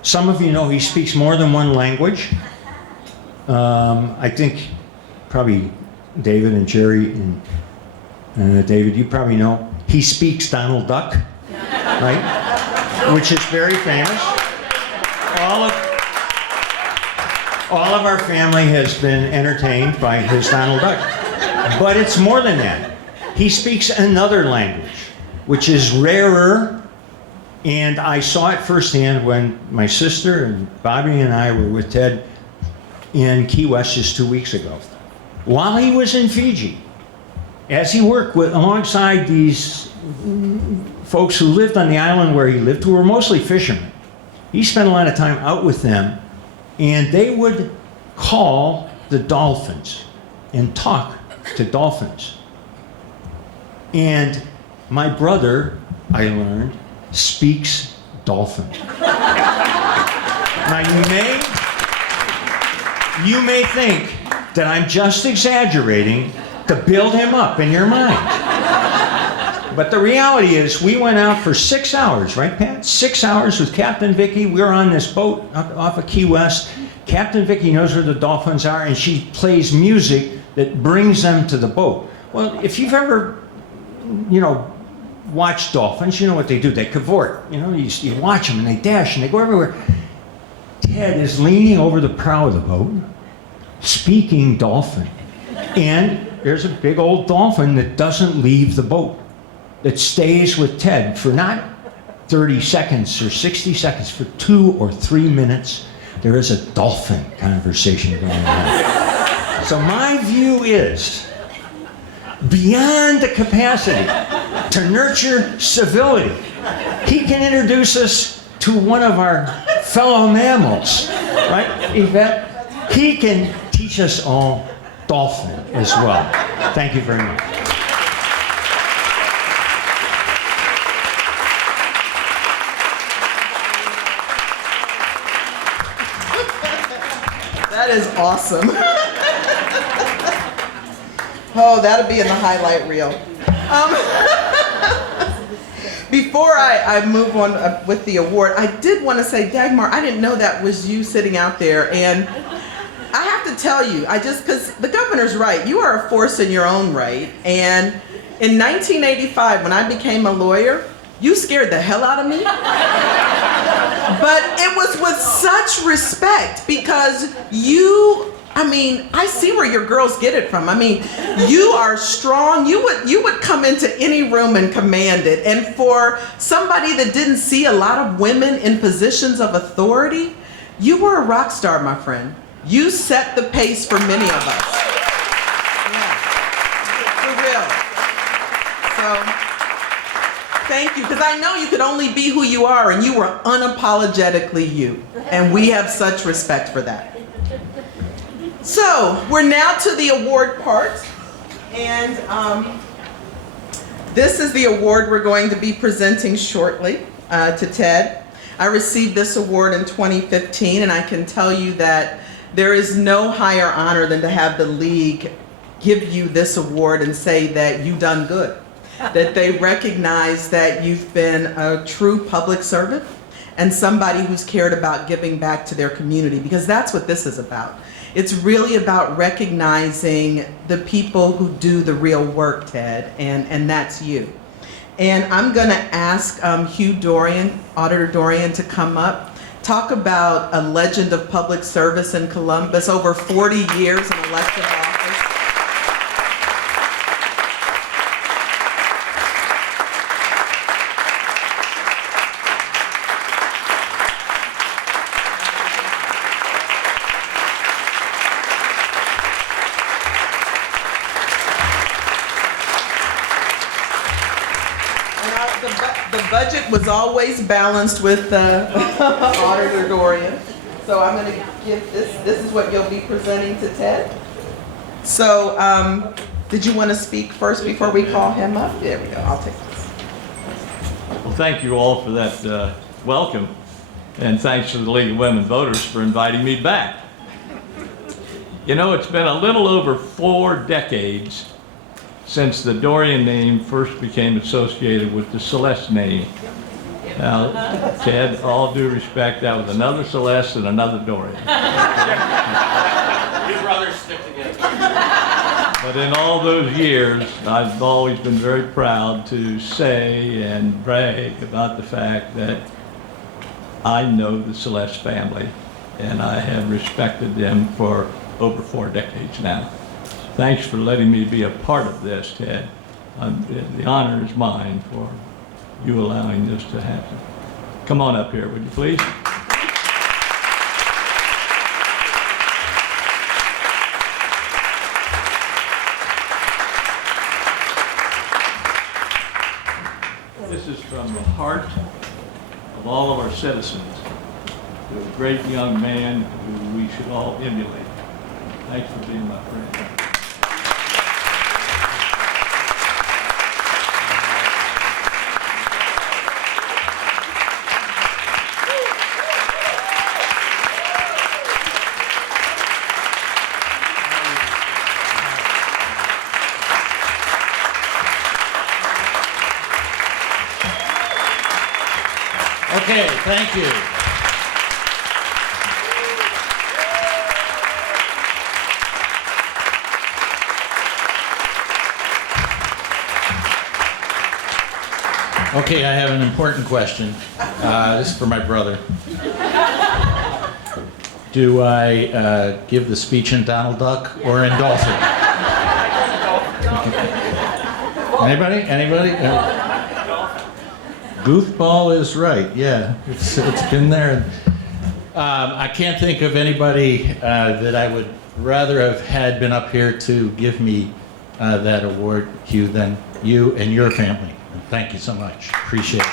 Some of you know he speaks more than one language. I think probably David and Jerry and David, you probably know he speaks Donald Duck, right? Which is very famous. All of our family has been entertained by his Donald Duck. But it's more than that. He speaks another language, which is rarer, and I saw it firsthand when my sister and Bobby and I were with Ted in Key West just 2 weeks ago. While he was in Fiji, as he worked alongside these folks who lived on the island where he lived, who were mostly fishermen, he spent a lot of time out with them, and they would call the dolphins and talk to dolphins. And my brother, I learned, speaks dolphin. Now you may think that I'm just exaggerating to build him up in your mind. But the reality is we went out for 6 hours, right, Pat? 6 hours with Captain Vicky. We were on this boat off of Key West. Captain Vicky knows where the dolphins are, and she plays music that brings them to the boat. Well, if you've ever, watch dolphins, you know what they do. They cavort. You watch them and they dash and they go everywhere. Ted is leaning over the prow of the boat, speaking dolphin. And there's a big old dolphin that doesn't leave the boat, that stays with Ted for not 30 seconds or 60 seconds, for 2 or 3 minutes. There is a dolphin conversation going on. So my view is, beyond the capacity to nurture civility, he can introduce us to one of our fellow mammals, right, Yvette? He can teach us all dolphin as well. Thank you very much. That is awesome. Oh, that'll be in the highlight reel. Before I move on with the award, I did want to say, Dagmar, I didn't know that was you sitting out there. And I have to tell you, because the governor's right. You are a force in your own right. And in 1985, when I became a lawyer, you scared the hell out of me. But it was with such respect, because I see where your girls get it from. You are strong. You would come into any room and command it. And for somebody that didn't see a lot of women in positions of authority, you were a rock star, my friend. You set the pace for many of us. Yeah, for real. So, thank you, because I know you could only be who you are, and you were unapologetically you. And we have such respect for that. So, we're now to the award part, and this is the award we're going to be presenting shortly to Ted. I received this award in 2015, and I can tell you that there is no higher honor than to have the league give you this award and say that you've done good, that they recognize that you've been a true public servant and somebody who's cared about giving back to their community, because that's what this is about. It's really about recognizing the people who do the real work, Ted, and that's you. And I'm going to ask Hugh Dorian, Auditor Dorian, to come up, talk about a legend of public service in Columbus, over 40 years in elective office. The budget was always balanced with Auditor Dorian. So I'm going to give this is what you'll be presenting to Ted. So did you want to speak first before we call him up? There we go, I'll take this. Well, thank you all for that welcome. and thanks to the League of Women Voters for inviting me back. You know, it's been a little over 4 decades since the Dorian name first became associated with the Celeste name. Now, Ted, all due respect, that was another Celeste and another Dorian. You brothers stick together. But in all those years, I've always been very proud to say and brag about the fact that I know the Celeste family, and I have respected them for over 4 decades now. Thanks for letting me be a part of this, Ted. The honor is mine for you allowing this to happen. Come on up here, would you please? This is from the heart of all of our citizens to a great young man who we should all emulate. Thanks for being my friend. Okay, thank you. Okay, I have an important question. This is for my brother. Do I give the speech in Donald Duck or in Dolphin? Anybody? Anybody? Goofball is right. Yeah, it's been there. I can't think of anybody that I would rather have had been up here to give me that award, Hugh, than you and your family. And thank you so much. Appreciate it.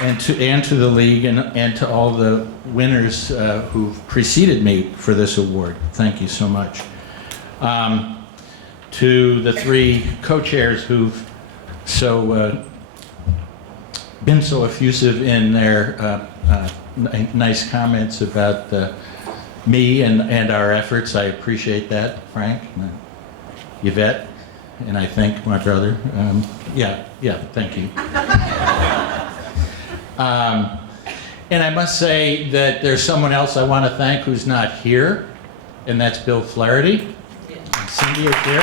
And to the league and to all the winners who've preceded me for this award. Thank you so much. To the 3 co-chairs who've been so effusive in their nice comments about me and our efforts. I appreciate that, Frank, Yvette, and I think my brother. Yeah, thank you. And I must say that there's someone else I want to thank who's not here, and that's Bill Flaherty. And Cindy is here.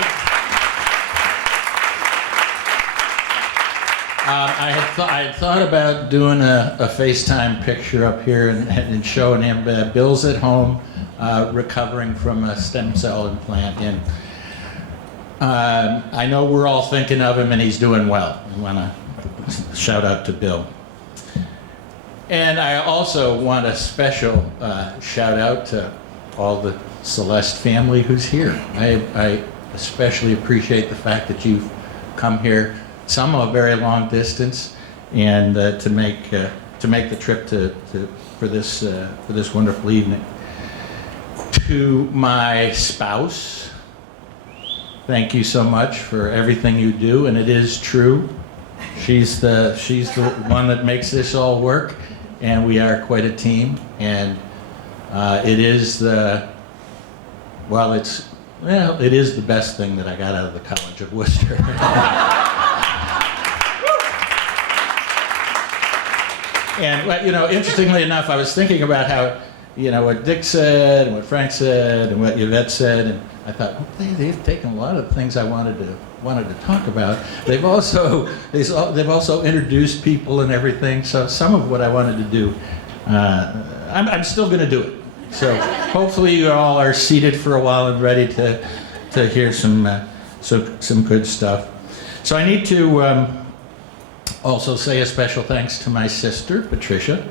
I had thought about doing a FaceTime picture up here and showing him. Bill's at home recovering from a stem cell implant. And I know we're all thinking of him and he's doing well. I want to shout out to Bill. And I also want a special shout out to all the Celeste family who's here. I especially appreciate the fact that you've come here, some a very long distance, and to make the trip for this wonderful evening. To my spouse, thank you so much for everything you do, and it is true. She's the one that makes this all work, and we are quite a team. And it is the best thing that I got out of the College of Worcester. And interestingly enough, I was thinking about how, what Dick said and what Frank said and what Yvette said, and I thought, they've taken a lot of the things I wanted to talk about. They've also introduced people and everything. So some of what I wanted to do, I'm still going to do it. So hopefully you all are seated for a while and ready to hear some good stuff. So I need to also say a special thanks to my sister, Patricia,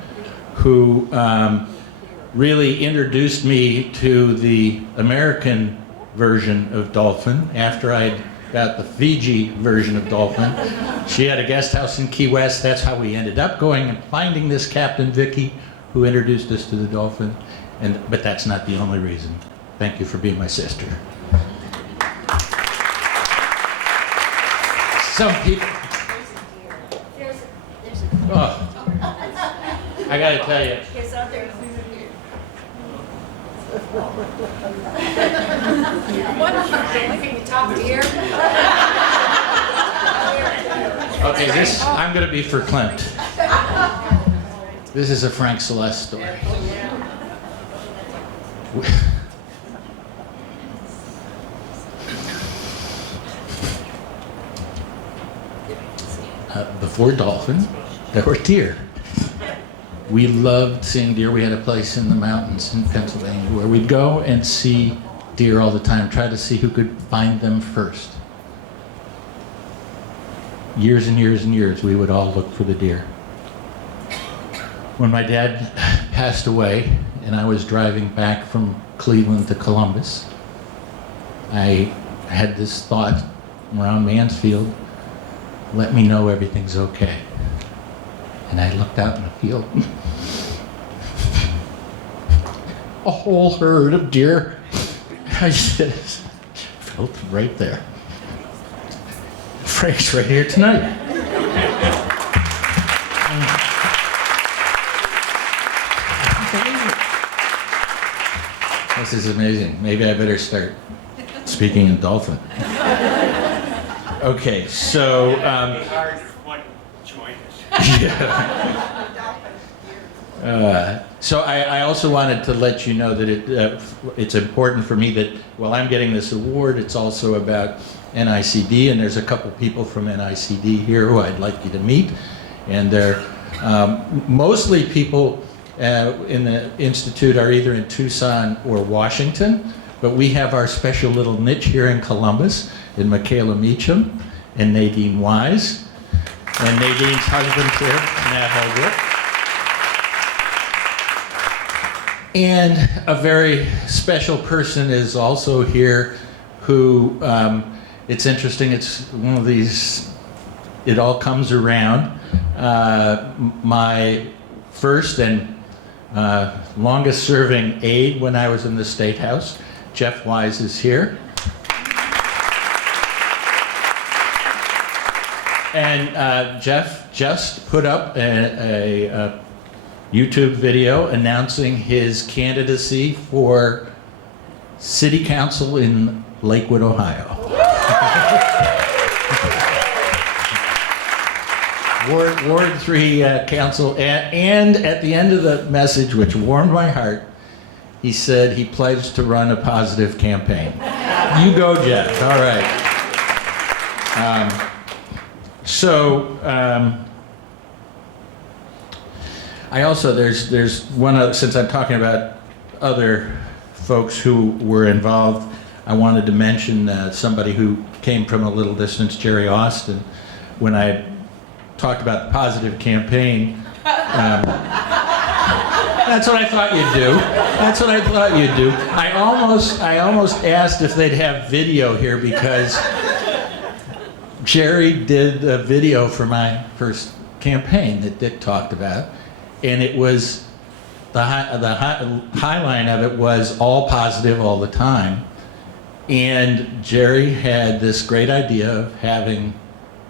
who really introduced me to the American version of Dolphin after I'd got the Fiji version of Dolphin. She had a guest house in Key West. That's how we ended up going and finding this Captain Vicky, who introduced us to the Dolphin. But that's not the only reason. Thank you for being my sister. Some people... I gotta tell you, It's out there. Wonderful. Top deer. okay, this, I'm gonna be for Clint. This is a Frank Celeste story. Before dolphin, there were deer. We loved seeing deer. We had a place in the mountains in Pennsylvania where we'd go and see deer all the time, try to see who could find them first. Years and years and years, we would all look for the deer. When my dad passed away and I was driving back from Cleveland to Columbus, I had this thought around Mansfield, let me know everything's okay. And I looked out in the field. A whole herd of deer. I said, felt right there. Frank's right here tonight. This is amazing. Maybe I better start speaking in dolphin. Okay, so so I also wanted to let you know that it's important for me that while I'm getting this award, it's also about NICD, and there's a couple people from NICD here who I'd like you to meet, and they're mostly people in the Institute are either in Tucson or Washington, but we have our special little niche here in Columbus, in Michaela Meacham and Nadine Wise, and Nadine's husband's here, Matt Holbrook. And a very special person is also here who, it's interesting, it's one of these, it all comes around. My first and longest serving aide when I was in the State House, Jeff Wise, is here. And Jeff just put up a YouTube video announcing his candidacy for City Council in Lakewood, Ohio. Ward 3 Council, and at the end of the message, which warmed my heart, he said he pledged to run a positive campaign. You go, Jeff. All right. I also, there's one other, since I'm talking about other folks who were involved, I wanted to mention somebody who came from a little distance, Jerry Austin. When I talked about the positive campaign, that's what I thought you'd do. That's what I thought you'd do. I almost asked if they'd have video here because Jerry did a video for my first campaign that Dick talked about, and it was the high line of it was all positive all the time. And Jerry had this great idea of having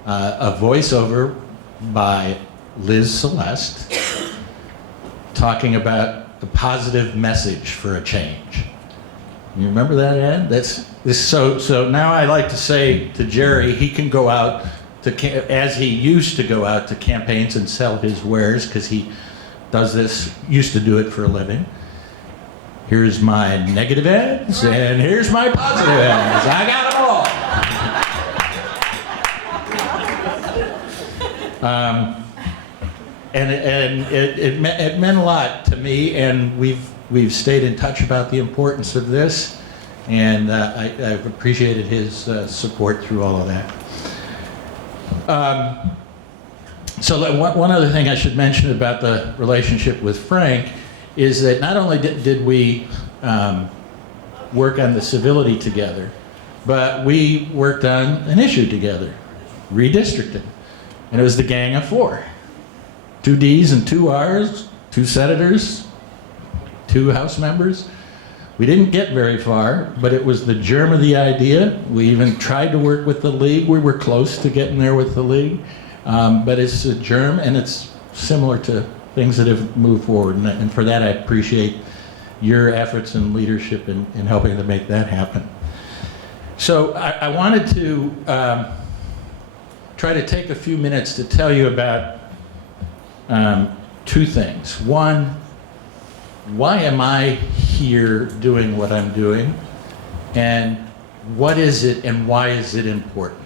a voiceover by Liz Celeste talking about the positive message for a change. You remember that ad? So now I like to say to Jerry, he can go out to, as he used to go out to campaigns and sell his wares, because he does this, used to do it for a living. Here's my negative ads, and here's my positive ads. I got them all. And it meant a lot to me, and we've stayed in touch about the importance of this, and I've appreciated his support through all of that. So one other thing I should mention about the relationship with Frank is that not only did we work on the civility together, but we worked on an issue together, redistricting. And it was the Gang of Four. 2 Ds and 2 Rs, 2 senators, 2 House members. We didn't get very far, but it was the germ of the idea. We even tried to work with the League. We were close to getting there with the League. But it's a germ, and it's similar to things that have moved forward. And for that, I appreciate your efforts and leadership in helping to make that happen. So I wanted to try to take a few minutes to tell you about two things. One, why am I here doing what I'm doing? And what is it and why is it important?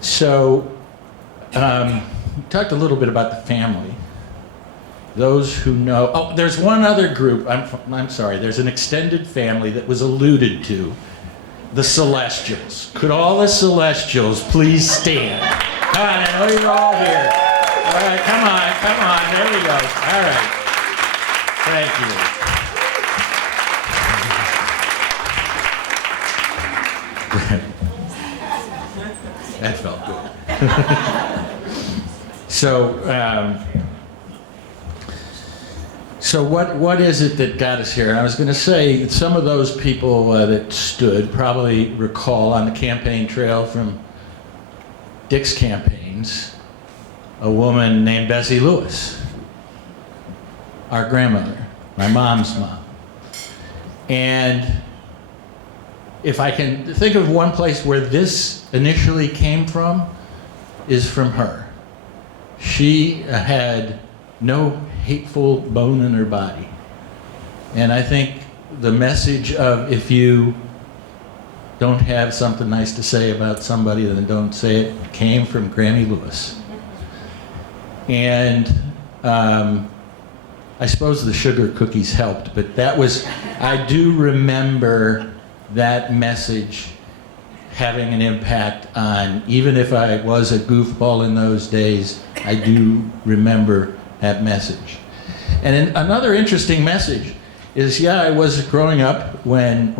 So, we talked a little bit about the family. Those who know, oh, there's one other group, I'm sorry, there's an extended family that was alluded to, the Celestials. Could all the Celestials please stand? Come on, I know you're all here. All right, come on, there we go. All right, thank you. That felt good. So what is it that got us here? And I was going to say some of those people that stood probably recall on the campaign trail from Dick's campaigns a woman named Bessie Lewis, our grandmother, my mom's mom. And if I can think of one place where this initially came from, is from her. She had no hateful bone in her body. And I think the message of if you don't have something nice to say about somebody, then don't say it, came from Granny Lewis. And I suppose the sugar cookies helped, but that was, I do remember that message having an impact on, even if I was a goofball in those days, I do remember that message. And another interesting message is, yeah, I was growing up when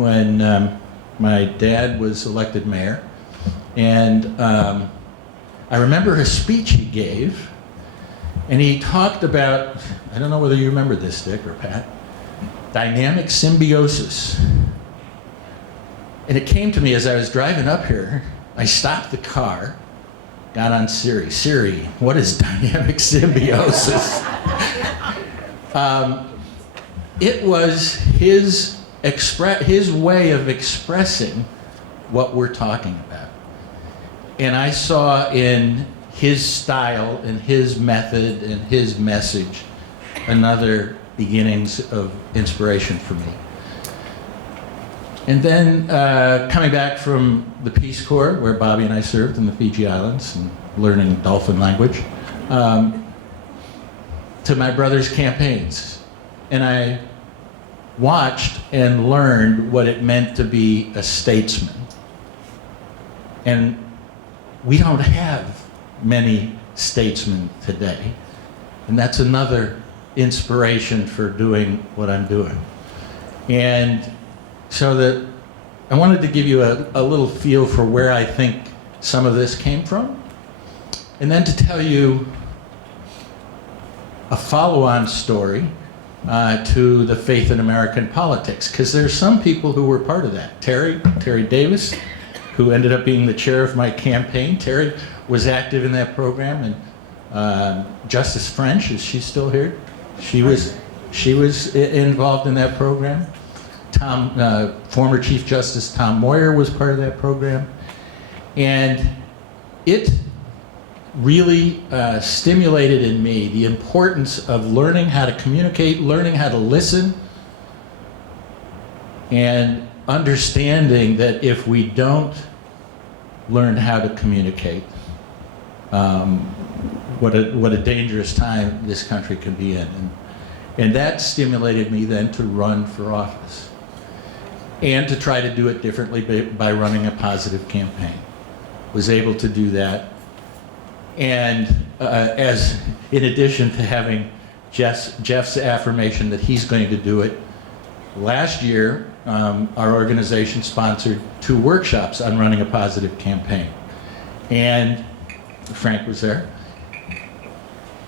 my dad was elected mayor, and I remember a speech he gave, and he talked about, I don't know whether you remember this, Dick or Pat, dynamic symbiosis. And it came to me as I was driving up here. I stopped the car, got on Siri. Siri, what is dynamic symbiosis? It was his way of expressing what we're talking about. And I saw in his style and his method and his message another beginnings of inspiration for me. And then coming back from the Peace Corps, where Bobby and I served in the Fiji Islands and learning dolphin language, to my brother's campaigns. And I watched and learned what it meant to be a statesman. And we don't have many statesmen today. And that's another inspiration for doing what I'm doing. And so that I wanted to give you a little feel for where I think some of this came from, and then to tell you a follow-on story to the faith in American politics, because there's some people who were part of that. Terry Davis, who ended up being the chair of my campaign. Terry was active in that program, and Justice French, is she still here? She was involved in that program. Former Chief Justice Tom Moyer was part of that program. And it really stimulated in me the importance of learning how to communicate, learning how to listen, and understanding that if we don't learn how to communicate, what a dangerous time this country can be in. And that stimulated me then to run for office and to try to do it differently by running a positive campaign. Was able to do that. And as in addition to having Jeff's affirmation that he's going to do it, last year our organization sponsored 2 workshops on running a positive campaign. And Frank was there.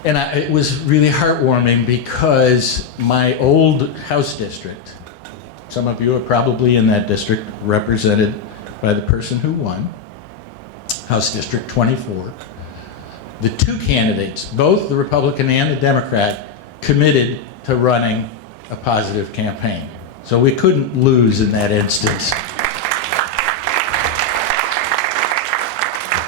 And it was really heartwarming because my old House district, some of you are probably in that district, represented by the person who won, House District 24. the two candidates, both the Republican and the Democrat, committed to running a positive campaign. So we couldn't lose in that instance.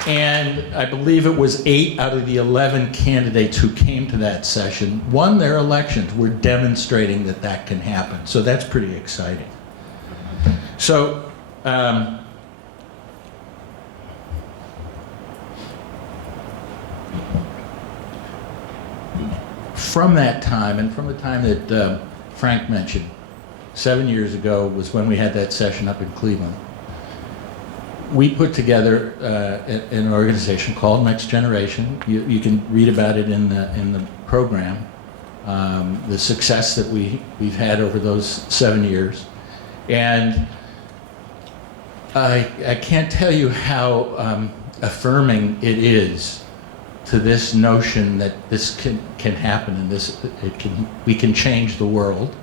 And I believe it was 8 out of the 11 candidates who came to that session won their elections. We're demonstrating that that can happen. So that's pretty exciting. So, from that time, and from the time that Frank mentioned, 7 years ago was when we had that session up in Cleveland. We put together an organization called Next Generation. You can read about it in the program, the success that we've had over those 7 years. And I can't tell you how affirming it is to this notion that this can happen and we can change the world.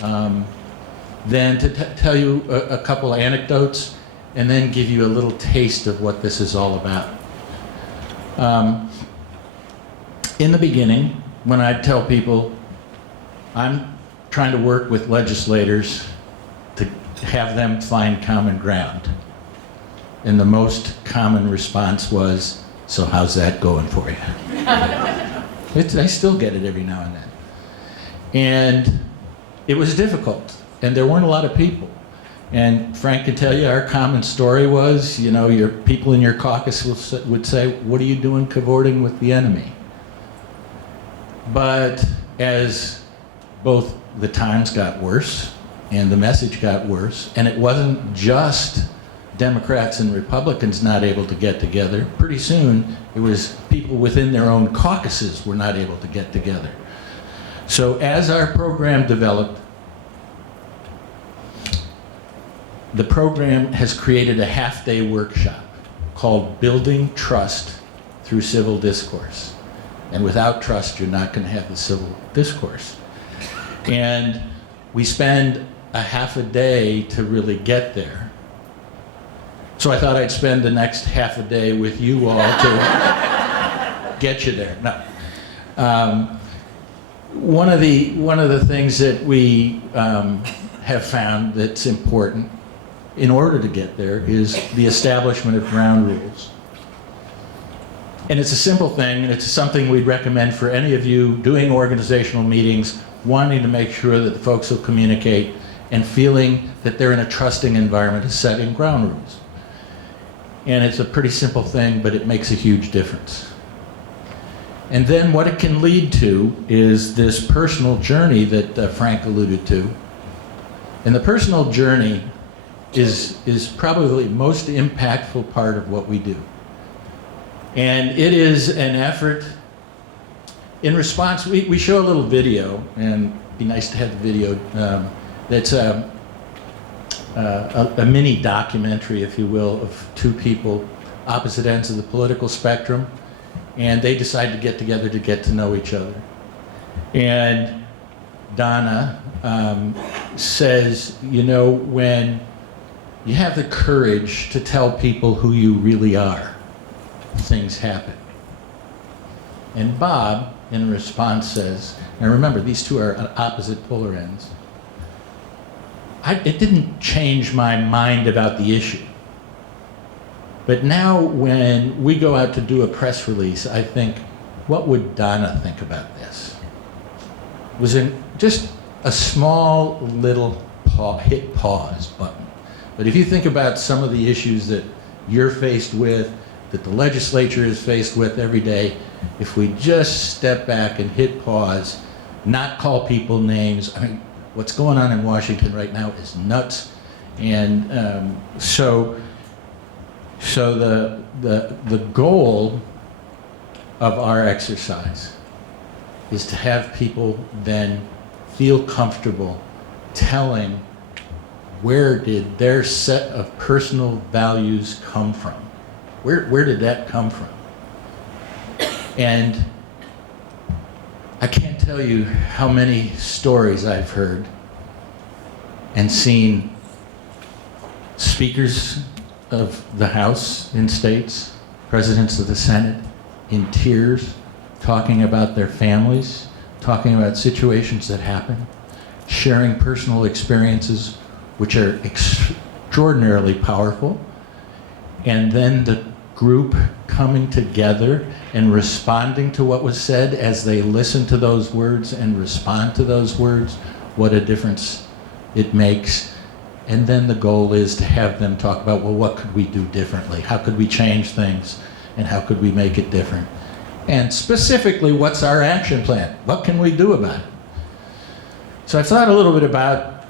Then to tell you a couple of anecdotes and then give you a little taste of what this is all about. In the beginning, when I'd tell people, I'm trying to work with legislators to have them find common ground. And the most common response was, so how's that going for you? I still get it every now and then. And it was difficult, and there weren't a lot of people. And Frank can tell you our common story was, your people in your caucus would say, what are you doing cavorting with the enemy? But as both the times got worse and the message got worse, and it wasn't just Democrats and Republicans not able to get together, pretty soon it was people within their own caucuses were not able to get together. So as our program developed, the program has created a half-day workshop called Building Trust Through Civil Discourse. And without trust, you're not going to have the civil discourse. And we spend a half a day to really get there. So I thought I'd spend the next half a day with you all to get you there. No. One of the things that we have found that's important in order to get there is the establishment of ground rules. And it's a simple thing, and it's something we'd recommend for any of you doing organizational meetings, wanting to make sure that the folks will communicate and feeling that they're in a trusting environment is setting ground rules. And it's a pretty simple thing, but it makes a huge difference. And then what it can lead to is this personal journey that Frank alluded to. And the personal journey is probably the most impactful part of what we do. And it is an effort in response. We show a little video, and it'd be nice to have the video. That's a mini documentary, if you will, of two people opposite ends of the political spectrum, and they decide to get together to get to know each other. And Donna says, when you have the courage to tell people who you really are, things happen. And Bob, in response, says, and remember, these two are at opposite polar ends, it didn't change my mind about the issue. But now when we go out to do a press release, I think, what would Donna think about this? Was in just a small little hit pause button. But if you think about some of the issues that you're faced with, that the legislature is faced with every day, if we just step back and hit pause, not call people names, what's going on in Washington right now is nuts. And so the goal of our exercise is to have people then feel comfortable telling where did their set of personal values come from? Where did that come from? And I can't tell you how many stories I've heard and seen speakers of the House in states, presidents of the Senate, in tears, talking about their families, talking about situations that happen, sharing personal experiences which are extraordinarily powerful, and then the group coming together and responding to what was said as they listen to those words and respond to those words, what a difference it makes. And then the goal is to have them talk about, well, what could we do differently? How could we change things? And how could we make it different? And specifically, what's our action plan? What can we do about it? So I've thought a little bit about,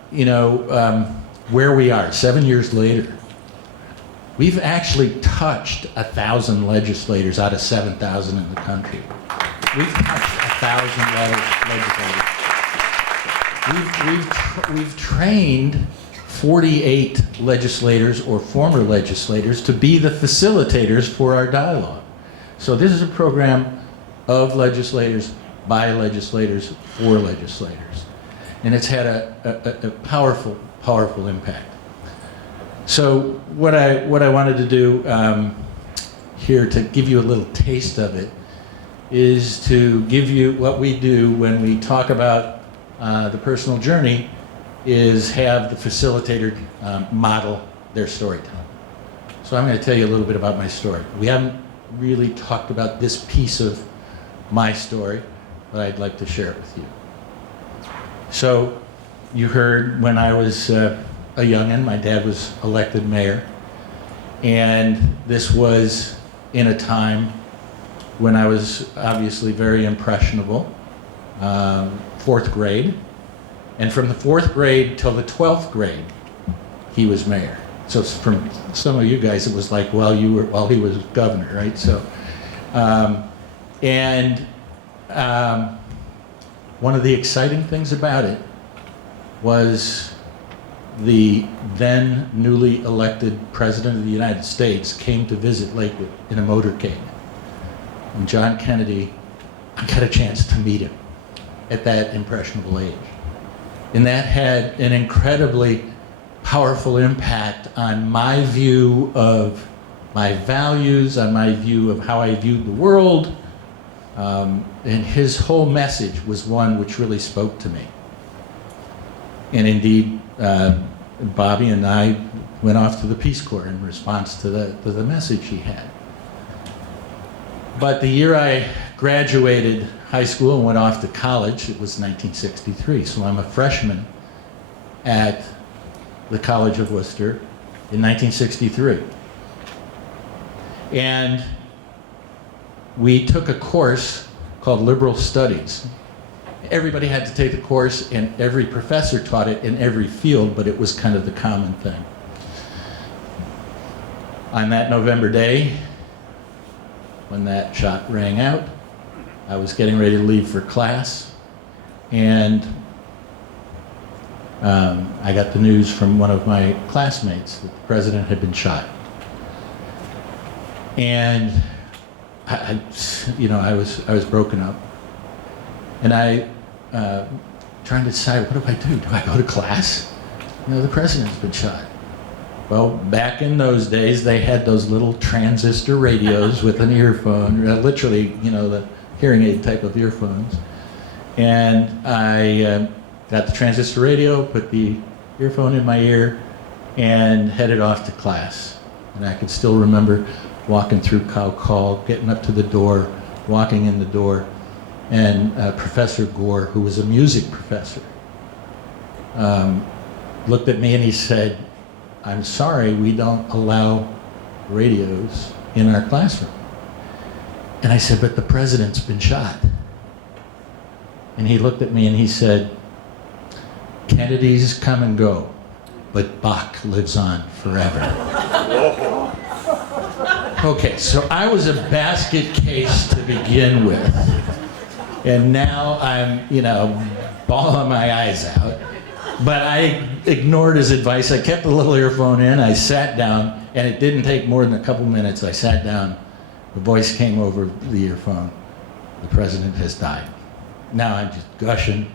where we are 7 years later. We've actually touched 1,000 legislators out of 7,000 in the country. We've touched 1,000 legislators. We've trained 48 legislators or former legislators to be the facilitators for our dialogue. So this is a program of legislators, by legislators, for legislators. And it's had a powerful, powerful impact. So what I wanted to do here to give you a little taste of it is to give you what we do when we talk about the personal journey is have the facilitator model their storytelling. So I'm going to tell you a little bit about my story. We haven't really talked about this piece of my story, but I'd like to share it with you. So you heard when I was a youngin', my dad was elected mayor, and this was in a time when I was obviously very impressionable, 4th grade, and from the 4th grade till the 12th grade, he was mayor. So from some of you guys, it was like while he was governor, right? So, one of the exciting things about it was the then newly elected President of the United States came to visit Lakewood in a motorcade. And John Kennedy, I got a chance to meet him at that impressionable age. And that had an incredibly powerful impact on my view of my values, on my view of how I viewed the world. And his whole message was one which really spoke to me. And indeed, Bobby and I went off to the Peace Corps in response to the message he had. But the year I graduated high school and went off to college, it was 1963. So I'm a freshman at the College of Worcester in 1963. And we took a course called Liberal Studies. Everybody had to take the course, and every professor taught it in every field, but it was kind of the common thing. On that November day, when that shot rang out, I was getting ready to leave for class, and I got the news from one of my classmates that the president had been shot. And I was broken up, and I trying to decide, what do I do? Do I go to class? The president's been shot. Well, back in those days, they had those little transistor radios with an earphone, literally, the hearing aid type of earphones. And I got the transistor radio, put the earphone in my ear, and headed off to class. And I could still remember walking through Cow Call, getting up to the door, walking in the door, and Professor Gore, who was a music professor, looked at me and he said, "I'm sorry, we don't allow radios in our classroom." And I said, "But the president's been shot." And he looked at me and he said, "Kennedys come and go, but Bach lives on forever." Okay, so I was a basket case to begin with. And now I'm, bawling my eyes out. But I ignored his advice. I kept the little earphone in. I sat down, and it didn't take more than a couple minutes. I sat down. The voice came over the earphone. "The president has died." Now I'm just gushing.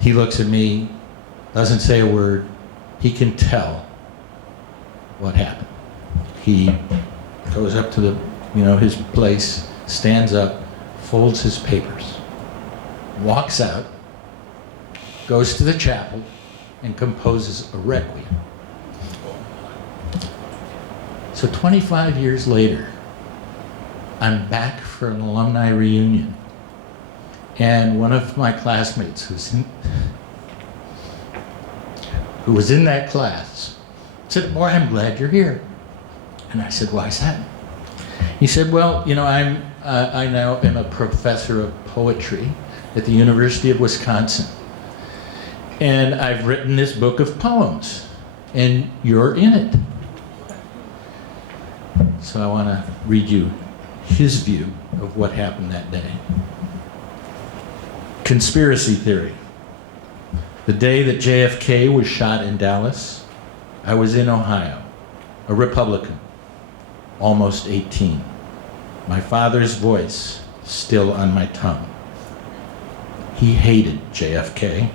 He looks at me, doesn't say a word. He can tell what happened. He goes up to the his place, stands up, folds his papers, walks out, goes to the chapel, and composes a requiem. So 25 years later, I'm back for an alumni reunion. And one of my classmates who was in that class said, "Boy, I'm glad you're here." And I said, "Why is that?" He said, "Well, I now am a professor of poetry at the University of Wisconsin. And I've written this book of poems, and you're in it." So I want to read you his view of what happened that day. Conspiracy theory. The day that JFK was shot in Dallas, I was in Ohio, a Republican, almost 18. My father's voice still on my tongue. He hated JFK,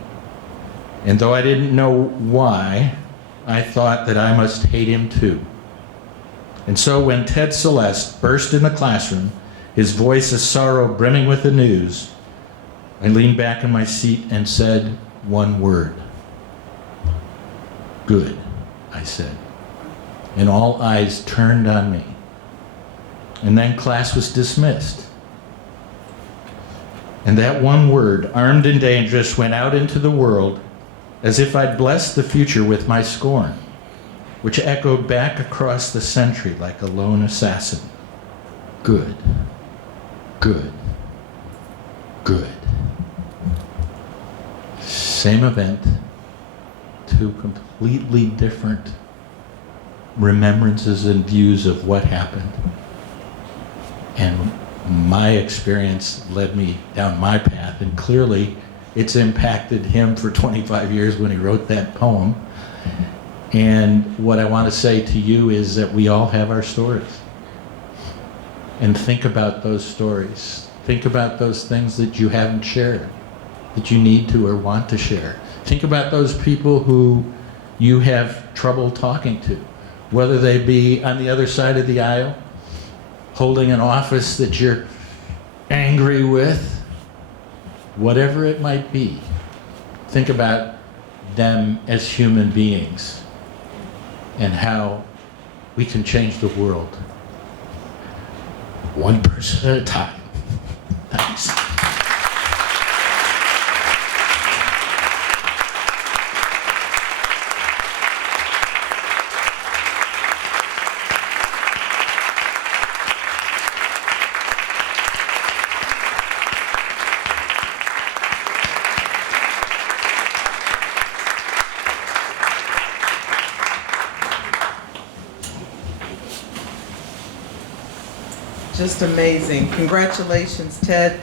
and though I didn't know why, I thought that I must hate him too. And so when Ted Celeste burst in the classroom, his voice a sorrow brimming with the news, I leaned back in my seat and said one word. "Good," I said. And all eyes turned on me. And then class was dismissed. And that one word, armed and dangerous, went out into the world as if I'd blessed the future with my scorn, which echoed back across the century like a lone assassin. Good, good, good. Same event, two completely different remembrances and views of what happened. And my experience led me down my path, and clearly it's impacted him for 25 years when he wrote that poem. And what I want to say to you is that we all have our stories. And think about those stories. Think about those things that you haven't shared, that you need to or want to share. Think about those people who you have trouble talking to, whether they be on the other side of the aisle, holding an office that you're angry with, whatever it might be. Think about them as human beings and how we can change the world one person at a time. Thanks. Just amazing. Congratulations, Ted.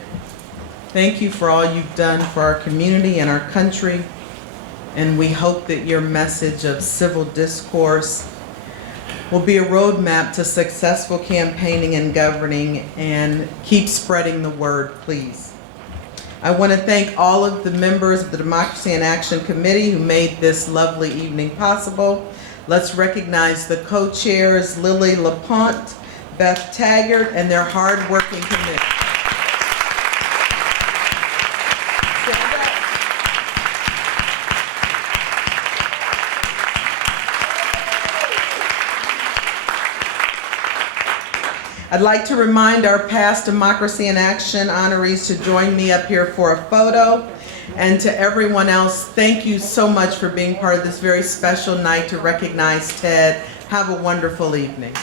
Thank you for all you've done for our community and our country. And we hope that your message of civil discourse will be a roadmap to successful campaigning and governing, and keep spreading the word, please. I want to thank all of the members of the Democracy in Action Committee who made this lovely evening possible. Let's recognize the co-chairs, Lily LaPont, Beth Taggart, and their hard-working committee. I'd like to remind our past Democracy in Action honorees to join me up here for a photo. And to everyone else, thank you so much for being part of this very special night to recognize Ted. Have a wonderful evening.